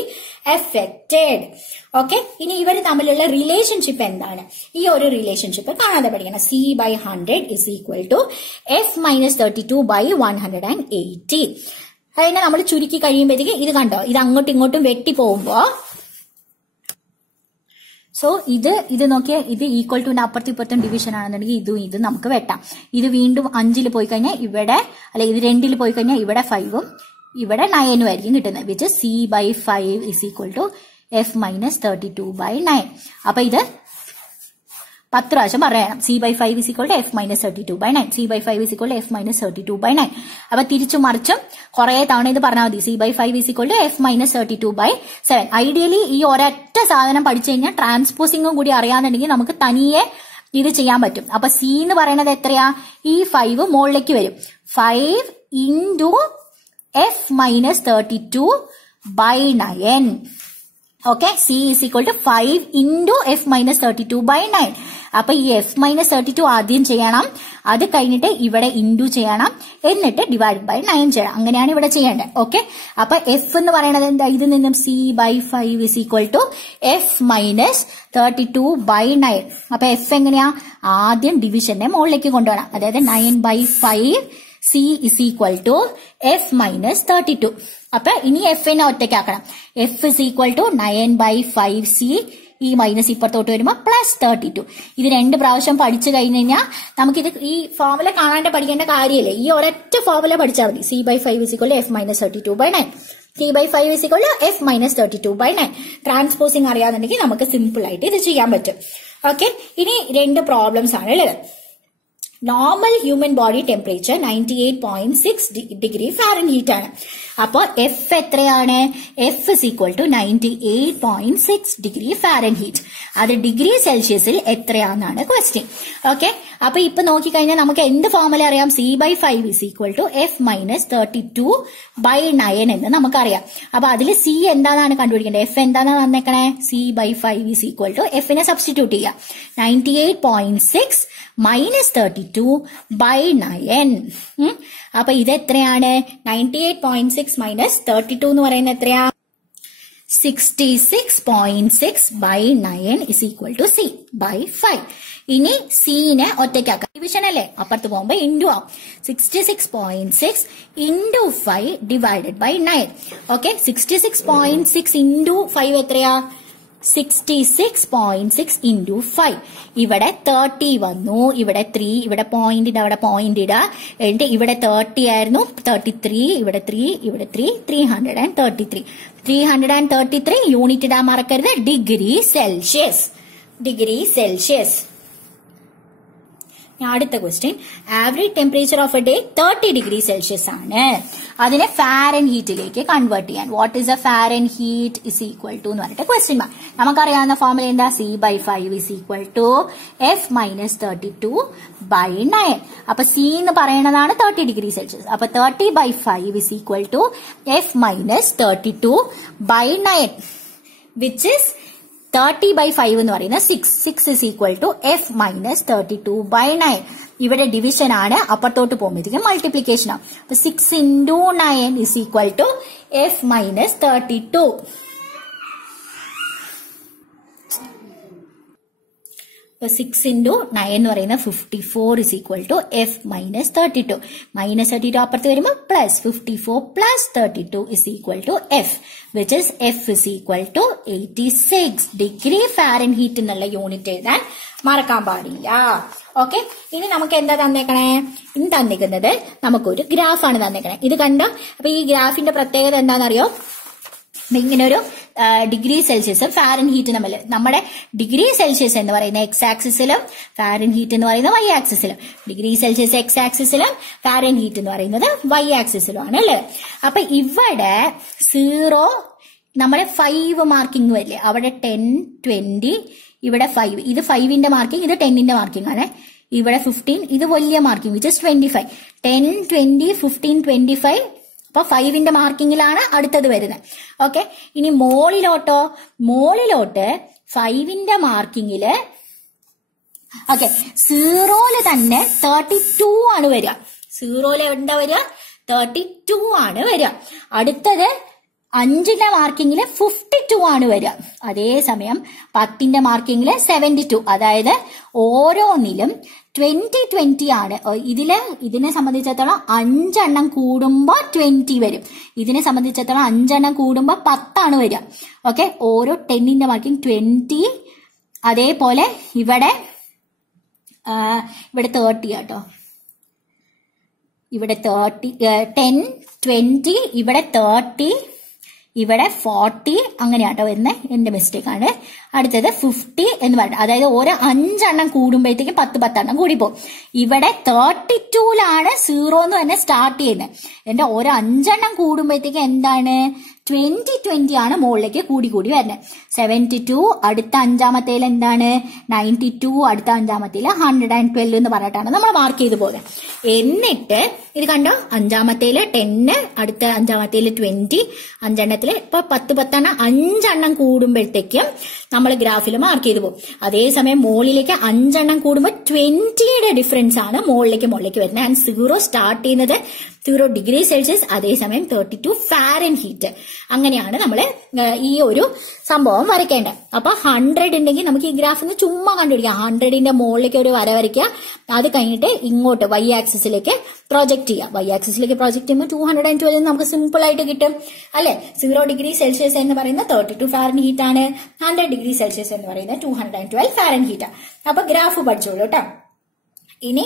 affected. Okay, ഇനി ഇവർ തമ്മിലുള്ള റിലേഷൻഷിപ്പ് എന്താണ്? ഈ ഒരു റിലേഷൻഷിപ്പ് കാണാതെ പഠിക്കണം. C/100 is equal to F-32/180. അതിനെ നമ്മൾ ചുരുക്കി കഴിയുമ്പോഴത്തേക്ക് ഇത് കണ്ടോ, ഇത് അങ്ങോട്ടും ഇങ്ങോട്ടും വെട്ടി പോകുമ്പോ സോ ഇത് നോക്കിയാൽ ഇത് ഈക്വൽ ടു അപ്പുറത്തും ഇപ്പുറത്തും ഡിവിഷൻ ആണെന്നുണ്ടെങ്കിൽ ഇത് നമുക്ക് വെട്ടാം. ഇത് വീണ്ടും 5 പോയി കഴിഞ്ഞാൽ ഇവിടെ, അല്ലെ ഇത് 2 പോയി കഴിഞ്ഞാൽ ഇവിടെ 5ഉം ഇവിടെ 9ഉം ആയിരിക്കും കിട്ടുന്നത്. Which C/5 is equal to F-32/9. അപ്പൊ ഇത് 10 പ്രാവശ്യം പറയണം. C/5 is equal to F-32/9. C/5 is equal to F-32/9. അപ്പൊ തിരിച്ചു മറിച്ചും കുറെ തവണ ഇത് പറഞ്ഞാൽ മതി. C/5 is equal to F-32/7. Ideally ഈ ഒരൊറ്റ സാധനം പഠിച്ചു കഴിഞ്ഞാൽ ട്രാൻസ്പോസിംഗും കൂടി അറിയാന്നുണ്ടെങ്കിൽ നമുക്ക് തനിയെ ഇത് ചെയ്യാൻ പറ്റും. അപ്പൊ C എന്ന് പറയുന്നത് എത്രയാ? ഈ 5 മുകളിലേക്ക് വരും. 5 into F-32/9. Okay, C is equal to 5 into F-32/9. അപ്പൊ ഈ F-32 ആദ്യം ചെയ്യണം, അത് കഴിഞ്ഞിട്ട് ഇവിടെ ഇൻഡു ചെയ്യണം, എന്നിട്ട് ഡിവൈഡ് ബൈ 9 ചെയ്യണം. അങ്ങനെയാണ് ഇവിടെ ചെയ്യേണ്ടത്. ഓക്കെ, അപ്പൊ F എന്ന് പറയുന്നത് എന്താ? ഇത് നിന്നും C/5 is equal to F-32/9. അപ്പൊ F എങ്ങനെയാ? ആദ്യം ഡിവിഷന്റെ മുകളിലേക്ക് കൊണ്ടുപോകണം. അതായത് 9/5 C is equal to F-32. അപ്പൊ ഇനി F-നെ ഒറ്റയ്ക്കാക്കണം. F is equal to 9/5C. ഈ മൈനസ് ഇപ്പുറത്തോട്ട് വരുമ്പോ +32. ഇത് 2 പ്രാവശ്യം പഠിച്ചു കഴിഞ്ഞ് കഴിഞ്ഞാൽ നമുക്കിത് ഈ ഫോർമുല കാണാണ്ട് പഠിക്കേണ്ട കാര്യമില്ലേ. ഈ ഒരൊറ്റ ഫോർമുല പഠിച്ചാൽ മതി. C/5 is equal to F-32/9. C/5 is equal to F-32/9. ട്രാൻസ്പോസിംഗ് അറിയാന്നുണ്ടെങ്കിൽ നമുക്ക് സിമ്പിൾ ആയിട്ട് ഇത് ചെയ്യാൻ പറ്റും. ഓക്കെ, ഇനി 2 പ്രോബ്ലംസ് ആണ് ഉള്ളത്. Normal human body temperature 98.6 degree Fahrenheit ആണ്. അപ്പോ F എത്രയാണ്? F is equal to 98.6 degree Fahrenheit. അത് ഡിഗ്രി സെൽഷ്യസിൽ എത്രയാണെന്നാണ് ക്വസ്റ്റ്യൻ. ഓക്കെ, അപ്പൊ ഇപ്പൊ നോക്കിക്കഴിഞ്ഞാൽ നമുക്ക് എന്ത് ഫോർമുല അറിയാം? C/5 is equal to F-32/9 എന്ന് നമുക്കറിയാം. അപ്പൊ അതിൽ C എന്താണെന്നാണ് കണ്ടുപിടിക്കേണ്ടത്. F എന്താണെന്ന് തന്നേക്കണേ? C/5 is equal to F-നെ സബ്സ്റ്റിറ്റ്യൂട്ട് ചെയ്യാം. 98.6 - 32/9. അപ്പൊ ഇത് എത്രയാണ്? 98.6 - 32 എന്ന് പറയുന്നത് എത്രയാ? 66.6/9 is equal to C/5. ഇനി C-നെ ഒറ്റയ്ക്കാക്കാം. ഡിവിഷൻ അല്ലേ, അപ്പുറത്ത് പോകുമ്പോ ഇൻഡു ആവും. 66.6 into 5 divided by 9. Okay, 66.6 into 5 എത്രയാ? 66.6 into 5. ഇവിടെ 30 വന്നു, ഇവിടെ 3, ഇവിടെ പോയിന്റ് ഇട, അവിടെ പോയിന്റ് ഇട, എന്നിട്ട് ഇവിടെ 30 ആയിരുന്നു, 33, ഇവിടെ 3, ഇവിടെ 3, 333. 333 യൂണിറ്റ് ഇടാൻ മറക്കരുത്. Degree Celsius. degree Celsius. അടുത്ത question, average temperature of a day 30 degree Celsius ആണ്. അതിനെ ഫാരൻഹീറ്റിലേക്ക് കൺവേർട്ട് ചെയ്യാൻ what is a Fahrenheit is equal to എന്ന് പറഞ്ഞിട്ട് ക്വസ്റ്റ്യൻ മാർക്ക്. നമുക്കറിയാവുന്ന ഫോർമുല എന്താ? C/5 is equal to F - 32/9. അപ്പൊ C എന്ന് പറയുന്നതാണ് 30 ഡിഗ്രി സെൽഷ്യസ്. അപ്പൊ 30/5 is equal to F - 32/9 which is 30/5 എന്ന് പറയുന്നത് 6 ഇസ് ഈക്വൽ ടു F - 32/9. ഇവിടെ ഡിവിഷൻ ആണ്, അപ്പുറത്തോട്ട് പോകുമ്പോഴത്തേക്കും മൾട്ടിപ്ലിക്കേഷൻ ആണ്. അപ്പൊ 6 × 9 ഇസ് ഈക്വൽ ടു F - 32. അപ്പൊ 6 × 9 എന്ന് പറയുന്നത് 54 ഇസ് ഈക്വൽ ടു F - 32. -32 അപ്പുറത്ത് വരുമ്പോൾ plus 54 plus 32 is equal to F, which is F is equal to 86 degree Fahrenheit എന്നുള്ള യൂണിറ്റ് എഴുതാൻ മറക്കാൻ പാടില്ല. ഓക്കെ, ഇനി നമുക്ക് എന്താ തന്നേക്കണേ? ഇനി തന്നിരിക്കുന്നത് നമുക്കൊരു ഗ്രാഫാണ് തന്നേക്കണേ. ഇത് കണ്ടോ? അപ്പൊ ഈ ഗ്രാഫിന്റെ പ്രത്യേകത എന്താണെന്നറിയോ? ഇങ്ങനെ ഒരു ഡിഗ്രി സെൽഷ്യസും ഫാരൻഹീറ്റ് തമ്മിൽ, നമ്മുടെ ഡിഗ്രി സെൽഷ്യസ് എന്ന് പറയുന്ന എക്സ് ആക്സിസിലും ഫാരൻഹീറ്റ് എന്ന് പറയുന്നത് വൈ ആക്സിസിലും, ഡിഗ്രി സെൽഷ്യസ് എക്സ് ആക്സിസിലും ഫാരൻഹീറ്റ് എന്ന് പറയുന്നത് വൈ ആക്സിസിലും ആണ് അല്ലേ. അപ്പൊ ഇവിടെ 0 നമ്മളെ 5 മാർക്കിംഗ് വരില്ലേ, അവിടെ 10, 20, ഇവിടെ 5, ഇത് 5ന്റെ മാർക്കിംഗ്, ഇത് 10ന്റെ മാർക്കിംഗ് ആണ്. ഇവിടെ 15, ഇത് വലിയ മാർക്കിംഗ് വിച്ച് ഇസ് 25. 10, 20, 15, 25. അപ്പൊ 5ന്റെ മാർക്കിങ്ങിലാണ് അടുത്തത് വരുന്നത്. ഓക്കെ, ഇനി മോളിലോട്ട് 5ന്റെ മാർക്കിങ്ങില് ഓക്കെ 0-ല് തന്നെ 32 ആണ് വരിക. 0-ല് എന്താ വരിക? 32 ആണ് വരിക. അടുത്തത് 5ന്റെ മാർക്കിങ്ങില് 52 ആണ് വരിക. അതേസമയം 10ന്റെ മാർക്കിങ്ങില് 72. അതായത് ഓരോന്നിലും 20 ആണ്. ഇതിനെ സംബന്ധിച്ചിടത്തോളം 5 എണ്ണം കൂടുമ്പോ 20 വരും. ഇതിനെ സംബന്ധിച്ചിടത്തോളം 5 എണ്ണം കൂടുമ്പോ 10 ആണ് വരിക. ഓക്കെ, ഓരോ 10ന്റെ മാർക്കിംഗ് 20. അതേപോലെ ഇവിടെ 30 കേട്ടോ. ഇവിടെ 30, 10, 20, ഇവിടെ 30, ഇവിടെ 40 അങ്ങനെയാട്ടോ വരുന്നത്. എന്റെ മിസ്റ്റേക്ക് ആണ്. അടുത്തത് 50 എന്ന് പറയുന്നത്, അതായത് ഓരോ 5 എണ്ണം കൂടുമ്പോഴത്തേക്കും 10 എണ്ണം കൂടി പോകും. ഇവിടെ 32-ലാണ് 0 എന്ന് തന്നെ സ്റ്റാർട്ട് ചെയ്യുന്നത്. എന്റെ ഓരോ 5 എണ്ണം കൂടുമ്പോഴത്തേക്കും എന്താണ്? 20 ആണ് മുകളിലേക്ക് കൂടി വരുന്നത്. 72 അടുത്ത 5-മത്തേൽ എന്താണ്? 92 അടുത്ത 5-മത്തേൽ 112 എന്ന് പറഞ്ഞിട്ടാണ് നമ്മൾ മാർക്ക് ചെയ്ത് പോകുന്നത്. എന്നിട്ട് ഇത് കണ്ടോ, 5-മത്തേൽ 10, അടുത്ത 5-മത്തേൽ 20, 5 ഇപ്പൊ 10 എണ്ണം 5 എണ്ണം കൂടുമ്പോഴത്തേക്കും നമ്മൾ ഗ്രാഫിൽ മാർക്ക് ചെയ്ത് പോകും. അതേസമയം മുകളിലേക്ക് 5 എണ്ണം കൂടുമ്പോൾ 20യുടെ ഡിഫറൻസ് ആണ് മുകളിലേക്ക് വരുന്നത്. ആൻഡ് 0 സ്റ്റാർട്ട് ചെയ്യുന്നത് 0 ഡിഗ്രി സെൽഷ്യസ്, അതേസമയം 32 ഫാരൻഹീറ്റ്. അങ്ങനെയാണ് നമ്മൾ ഈ ഒരു സംഭവം വരയ്ക്കേണ്ടത്. അപ്പൊ 100 ഉണ്ടെങ്കിൽ നമുക്ക് ഈ ഗ്രാഫിൽ ചുമ്മാ കണ്ടുപിടിക്കാം. 100ന്റെ മുകളിലേക്ക് ഒരു വര വരയ്ക്കുക. അത് കഴിഞ്ഞിട്ട് ഇങ്ങോട്ട് വൈ ആക്സിസിലേക്ക് പ്രൊജക്ട് ചെയ്യുക. വൈ ആക്സിസിലേക്ക് പ്രൊജക്ട് ചെയ്യുമ്പോൾ 212 നമുക്ക് സിമ്പിൾ ആയിട്ട് കിട്ടും അല്ലെ. 0 ഡിഗ്രി സെൽഷ്യസ് എന്ന് പറയുന്നത് 32 ഫാരൻഹീറ്റ് ആണ്. 100 ഡിഗ്രി സെൽഷ്യസ് എന്ന് പറയുന്നത് 212 ഫാരൻഹീറ്റ് ആണ്. അപ്പൊ ഗ്രാഫ് പഠിച്ചോളൂ കേട്ടോ. ഇനി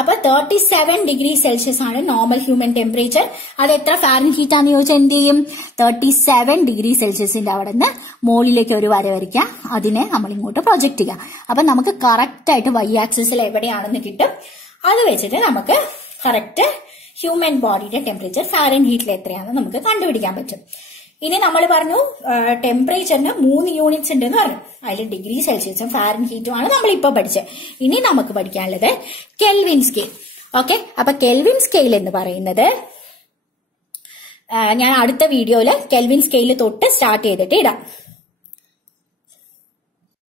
അപ്പൊ 37 ഡിഗ്രി സെൽഷ്യസ് ആണ് നോർമൽ ഹ്യൂമൻ ടെമ്പറേച്ചർ. അത് എത്ര ഫാരൻഹീറ്റ് ആണെന്ന് ചോദിച്ചാൽ എന്ത് ചെയ്യും? 37 ഡിഗ്രി സെൽഷ്യസിന്റെ അവിടെ നിന്ന് മുകളിലേക്ക് ഒരു വര വരയ്ക്കാം. അതിനെ നമ്മൾ ഇങ്ങോട്ട് പ്രൊജക്ട് ചെയ്യാം. അപ്പൊ നമുക്ക് കറക്റ്റ് ആയിട്ട് വൈ ആക്സിസിൽ എവിടെയാണെന്ന് കിട്ടും. അത് വെച്ചിട്ട് നമുക്ക് കറക്റ്റ് ഹ്യൂമൻ ബോഡിയുടെ ടെമ്പറേച്ചർ ഫാരൻഹീറ്റിൽ എത്രയാണെന്ന് നമുക്ക് കണ്ടുപിടിക്കാൻ പറ്റും. ഇനി നമ്മൾ പറഞ്ഞു ടെമ്പറേച്ചറിന് 3 യൂണിറ്റ്സ് ഉണ്ടെന്ന് പറഞ്ഞു. അതിൽ ഡിഗ്രി സെൽഷ്യസും ഫാരൻഹീറ്റും ആണ് നമ്മൾ ഇപ്പൊ പഠിച്ചത്. ഇനി നമുക്ക് പഠിക്കാനുള്ളത് കെൽവിൻ സ്കെയിൽ. ഓക്കെ, അപ്പൊ കെൽവിൻ സ്കെയിൽ എന്ന് പറയുന്നത് ഞാൻ അടുത്ത വീഡിയോയില് കെൽവിൻ സ്കെയിൽ തൊട്ട് സ്റ്റാർട്ട് ചെയ്തിട്ട് ഇടാം.